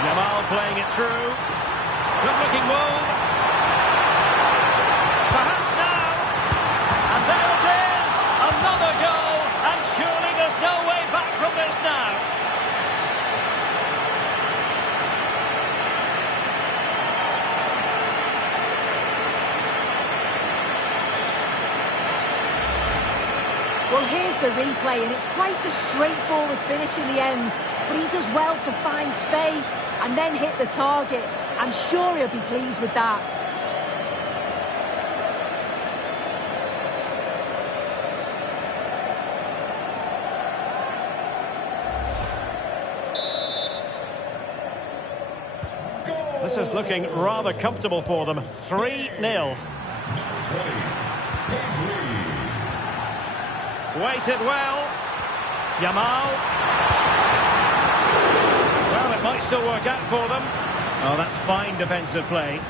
Yamal playing it through. Good-looking move. Perhaps now. And there it is. Another goal. And surely there's no way back from this now. Well, here's the replay, and it's quite a straightforward finish in the end. But he does well to find space and then hit the target. I'm sure he'll be pleased with that. This is looking rather comfortable for them. 3-0. Number 20, Pedri. Waited well. Yamal. Well, it might still work out for them. Oh, that's fine defensive play.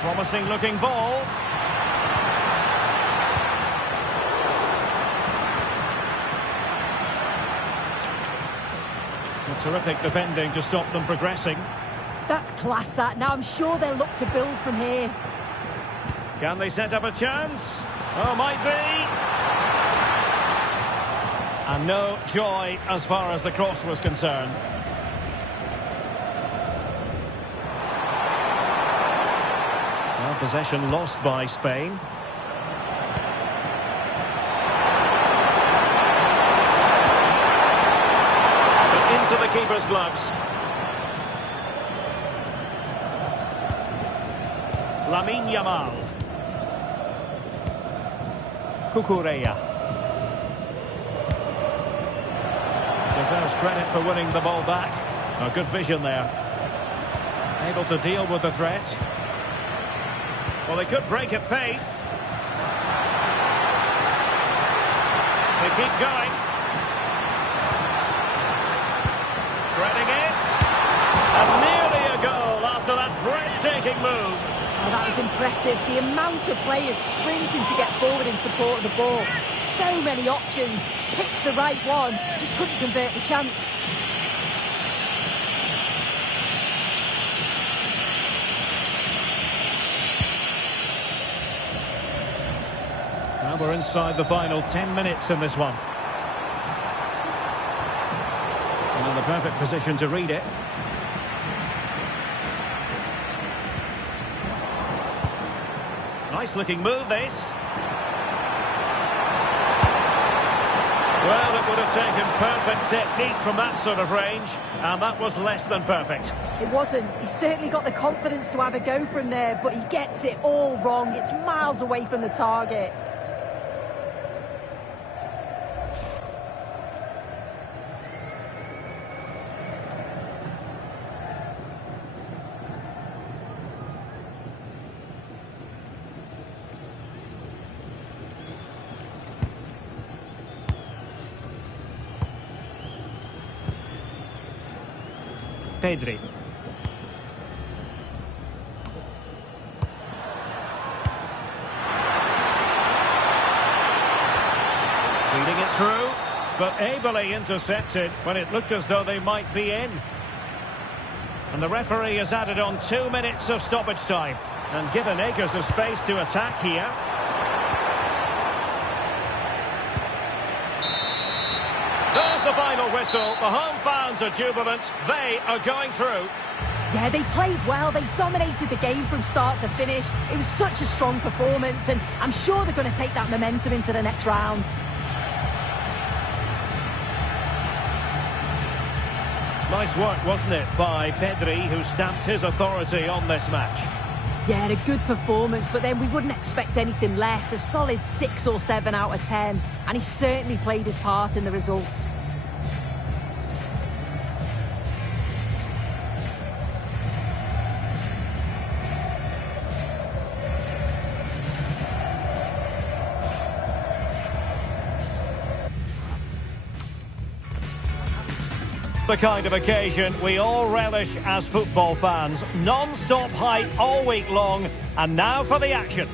Promising looking ball. Well, terrific defending to stop them progressing. That's class, that. Now I'm sure they'll look to build from here. Can they set up a chance? Oh, might be. And no joy as far as the cross was concerned. possession lost by Spain. But into the keeper's gloves. Lamine Yamal. Cucurella. Deserves credit for winning the ball back. A good vision there. Able to deal with the threat. Well, they could break at pace. They keep going. Threading it. And nearly a goal after that breathtaking move. Oh, that was impressive. The amount of players sprinting to get forward in support of the ball. So many options. Picked the right one. Just couldn't convert the chance. Well, we're inside the final 10 minutes in this one. And in the perfect position to read it. Nice looking move, this. Well, it would have taken perfect technique from that sort of range, and that was less than perfect. It wasn't. He's certainly got the confidence to have a go from there, but he gets it all wrong. It's miles away from the target. Pedri. Feeding it through, but ably intercepted when it looked as though they might be in. And the referee has added on 2 minutes of stoppage time and given acres of space to attack here. There's the final whistle. The home fans are jubilant. They are going through. Yeah, they played well. They dominated the game from start to finish. It was such a strong performance, and I'm sure they're going to take that momentum into the next round. Nice work, wasn't it, by Pedri, who stamped his authority on this match. Yeah, a good performance, but then we wouldn't expect anything less. A solid 6 or 7 out of 10, and he certainly played his part in the results. The kind of occasion we all relish as football fans. Non-stop hype all week long, and now for the action.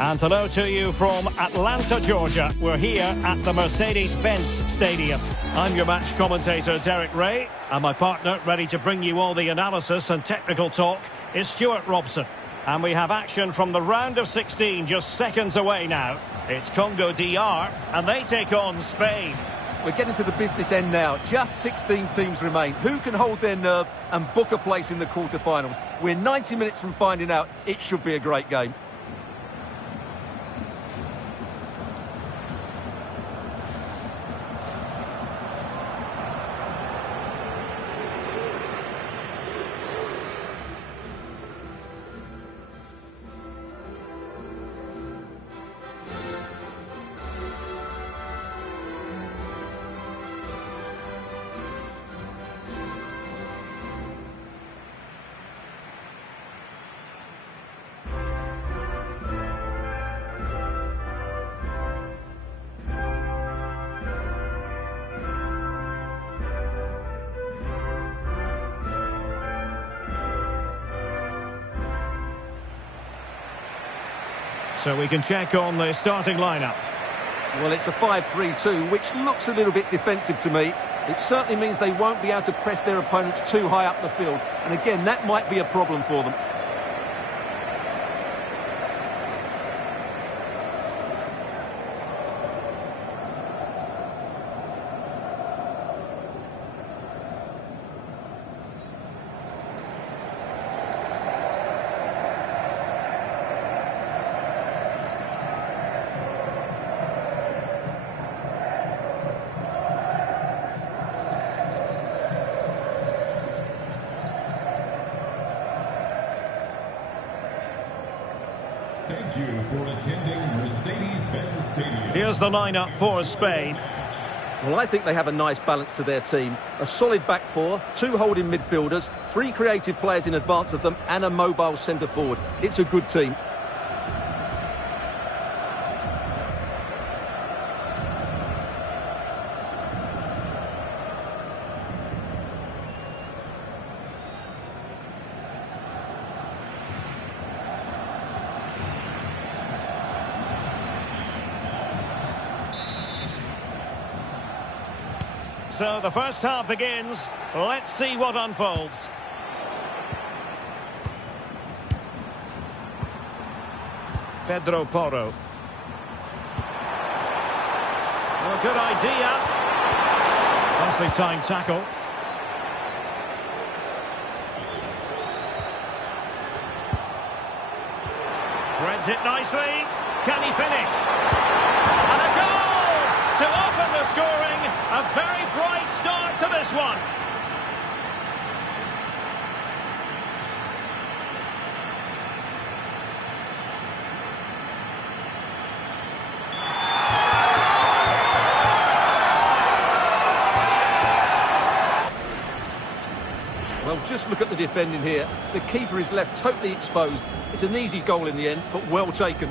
And hello to you from Atlanta, Georgia. We're here at the Mercedes-Benz Stadium. I'm your match commentator, Derek Ray, and my partner, ready to bring you all the analysis and technical talk, is Stuart Robson. And we have action from the round of 16 just seconds away now. It's Congo DR, and they take on Spain. We're getting to the business end now. Just 16 teams remain. Who can hold their nerve and book a place in the quarterfinals? We're 90 minutes from finding out. It should be a great game. So we can check on the starting lineup. Well, it's a 5-3-2, which looks a little bit defensive to me. It certainly means they won't be able to press their opponents too high up the field. And again, that might be a problem for them. thank you for attending Mercedes-Benz Stadium. Here's the lineup for Spain. Well, I think they have a nice balance to their team. A solid back four, two holding midfielders, three creative players in advance of them, and a mobile centre-forward. It's a good team. So the first half begins. Let's see what unfolds. Pedro Porro. Well, good idea. Nicely timed tackle. Threads it nicely. Can he finish? And a goal to open the scoring. A very bright start to this one. Well, just look at the defending here. The keeper is left totally exposed. It's an easy goal in the end, but well taken.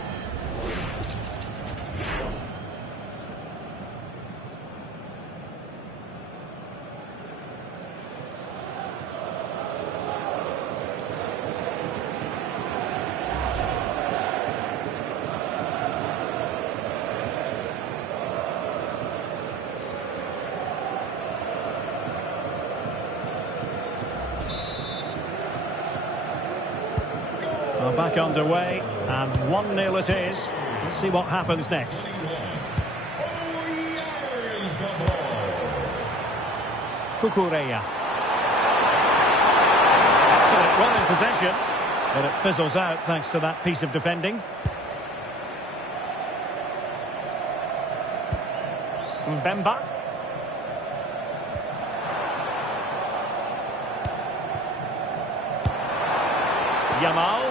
Well, back underway, and 1-0 it is. Let's see what happens next. Cucurella. Excellent run in possession, but it fizzles out thanks to that piece of defending. Mbemba. Yamal.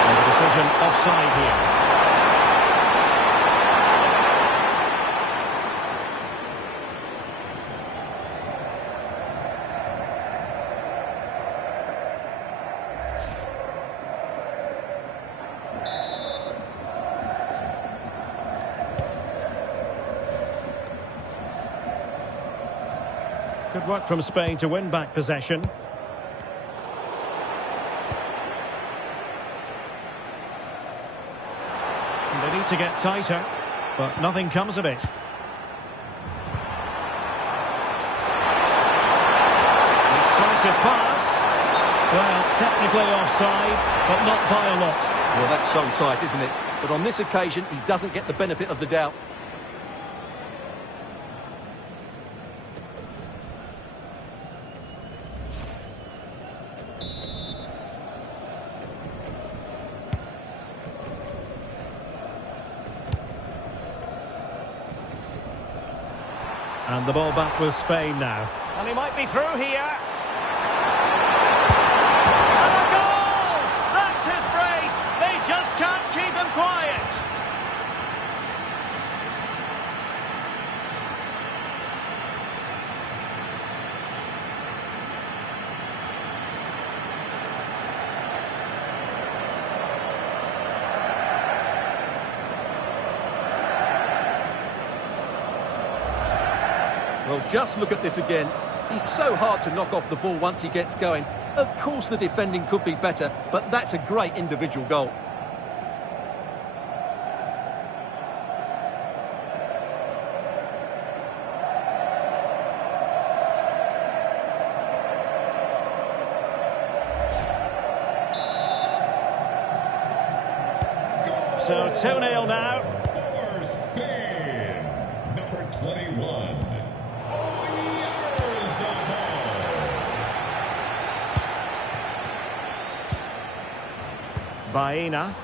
And the decision offside here. Good work from Spain to win back possession. And they need to get tighter, but nothing comes of it. Decisive pass. Well, technically offside, but not by a lot. Well, that's so tight, isn't it? But on this occasion, he doesn't get the benefit of the doubt. And the ball back with Spain now. And he might be through here. And a goal! That's his brace. They just can't keep him quiet. Well, just look at this again. He's so hard to knock off the ball once he gets going. Of course the defending could be better, but that's a great individual goal. So 2-0 now. For Spain, number 21. Baena.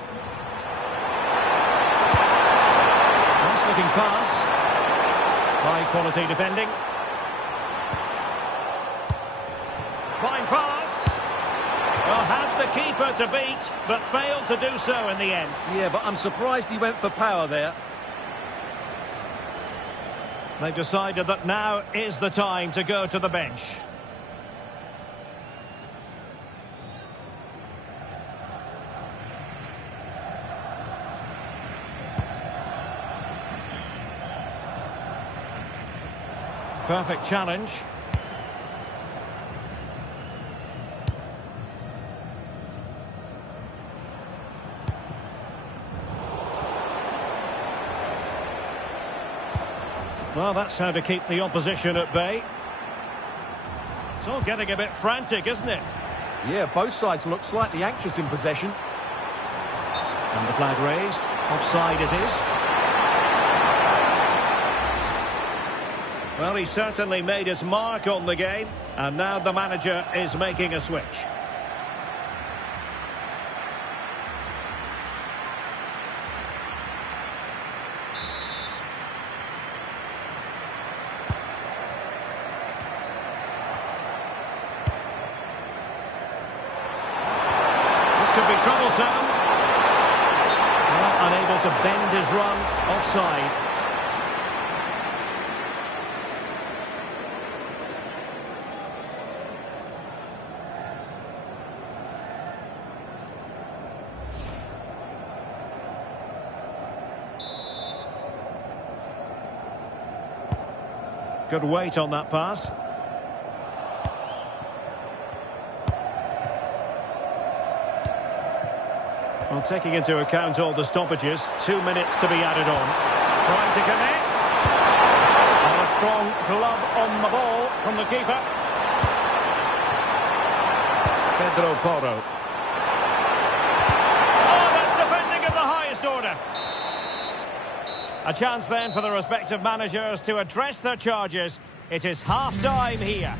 Nice looking pass. High quality defending. Fine pass. Well, had the keeper to beat, but failed to do so in the end. Yeah, but I'm surprised he went for power there. They've decided that now is the time to go to the bench. Perfect challenge. Well, that's how to keep the opposition at bay. It's all getting a bit frantic, isn't it? Yeah, both sides look slightly anxious in possession. And the flag raised. Offside it is. Well, he certainly made his mark on the game. And now the manager is making a switch. Could be troublesome. Well, unable to bend his run. Offside. Good weight on that pass. Well, taking into account all the stoppages, 2 minutes to be added on. Trying to connect. And a strong glove on the ball from the keeper. Pedro Porro. Oh, that's defending of the highest order. A chance then for the respective managers to address their charges. It is half-time here.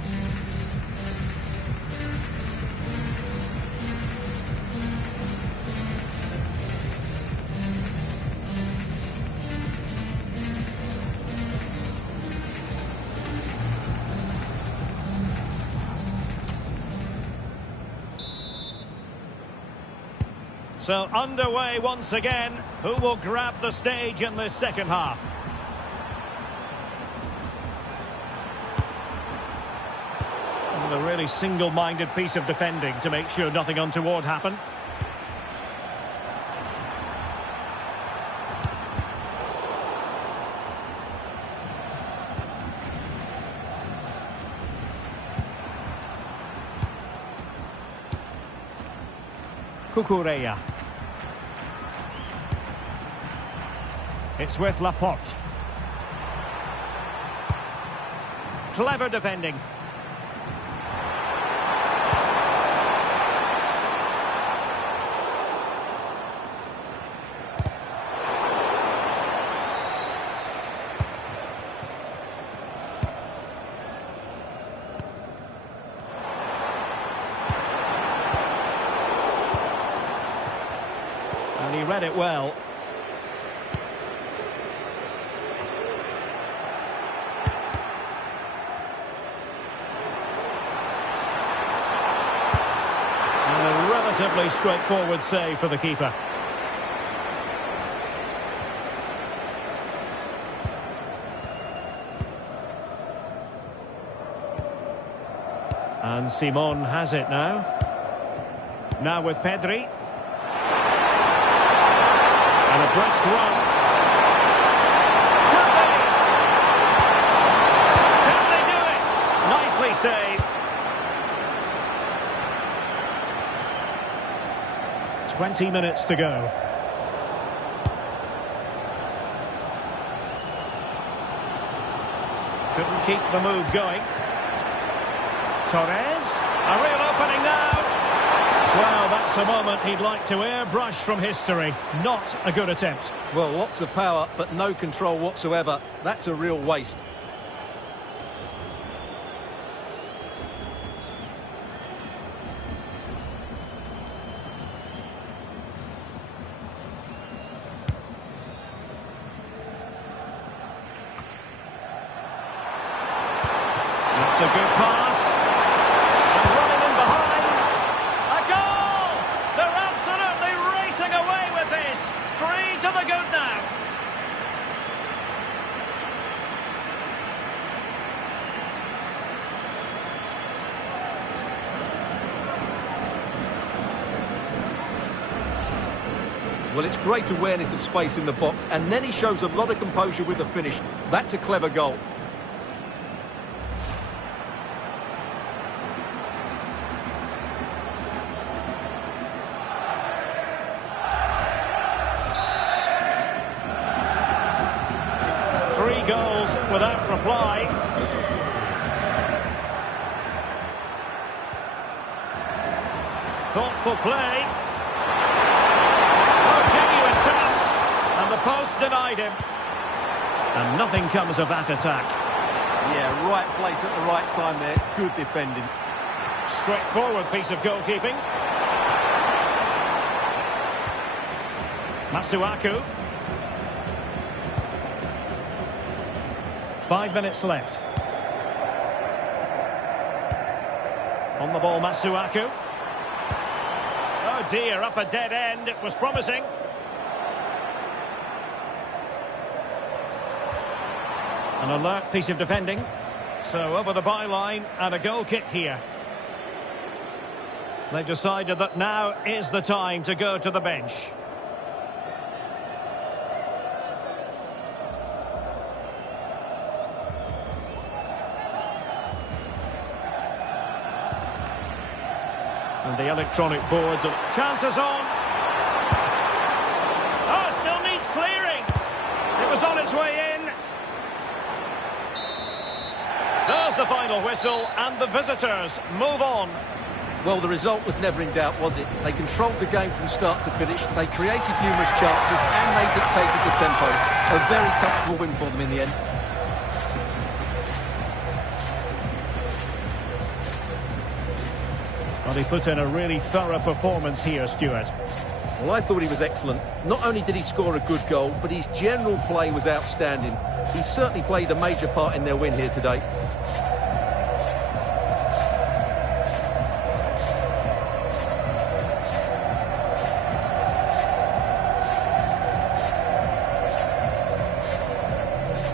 So underway once again. Who will grab the stage in this second half? And a really single-minded piece of defending to make sure nothing untoward happened. Cucurella. It's with Laporte. Clever defending. And he read it well. Relatively straightforward save for the keeper. And Simon has it now. Now with Pedri. And a brisk run. Can they do it? Nicely saved. 20 minutes to go. Couldn't keep the move going. Torres. A real opening now. Well, that's a moment he'd like to airbrush from history. Not a good attempt. Well, lots of power, but no control whatsoever. That's a real waste. That's a good pass. And running in behind. A goal! Well, it's great awareness of space in the box, and then he shows a lot of composure with the finish. That's a clever goal. Three goals without reply. Thoughtful play. Oh, genuine chance. And the post denied him. And nothing comes of that attack. Yeah, right place at the right time there. Good defending. Straightforward piece of goalkeeping. Masuaku. 5 minutes left. On the ball, Masuaku. Oh dear, up a dead end. It was promising. An alert piece of defending. So over the byline and a goal kick here. They've decided that now is the time to go to the bench. And the electronic boards. Chances on. Oh, still needs clearing. It was on its way in. There's the final whistle, and the visitors move on. Well, the result was never in doubt, was it? They controlled the game from start to finish. They created numerous chances, and they dictated the tempo. A very comfortable win for them in the end. Well, he put in a really thorough performance here, Stuart. Well, I thought he was excellent. Not only did he score a good goal, but his general play was outstanding. He certainly played a major part in their win here today.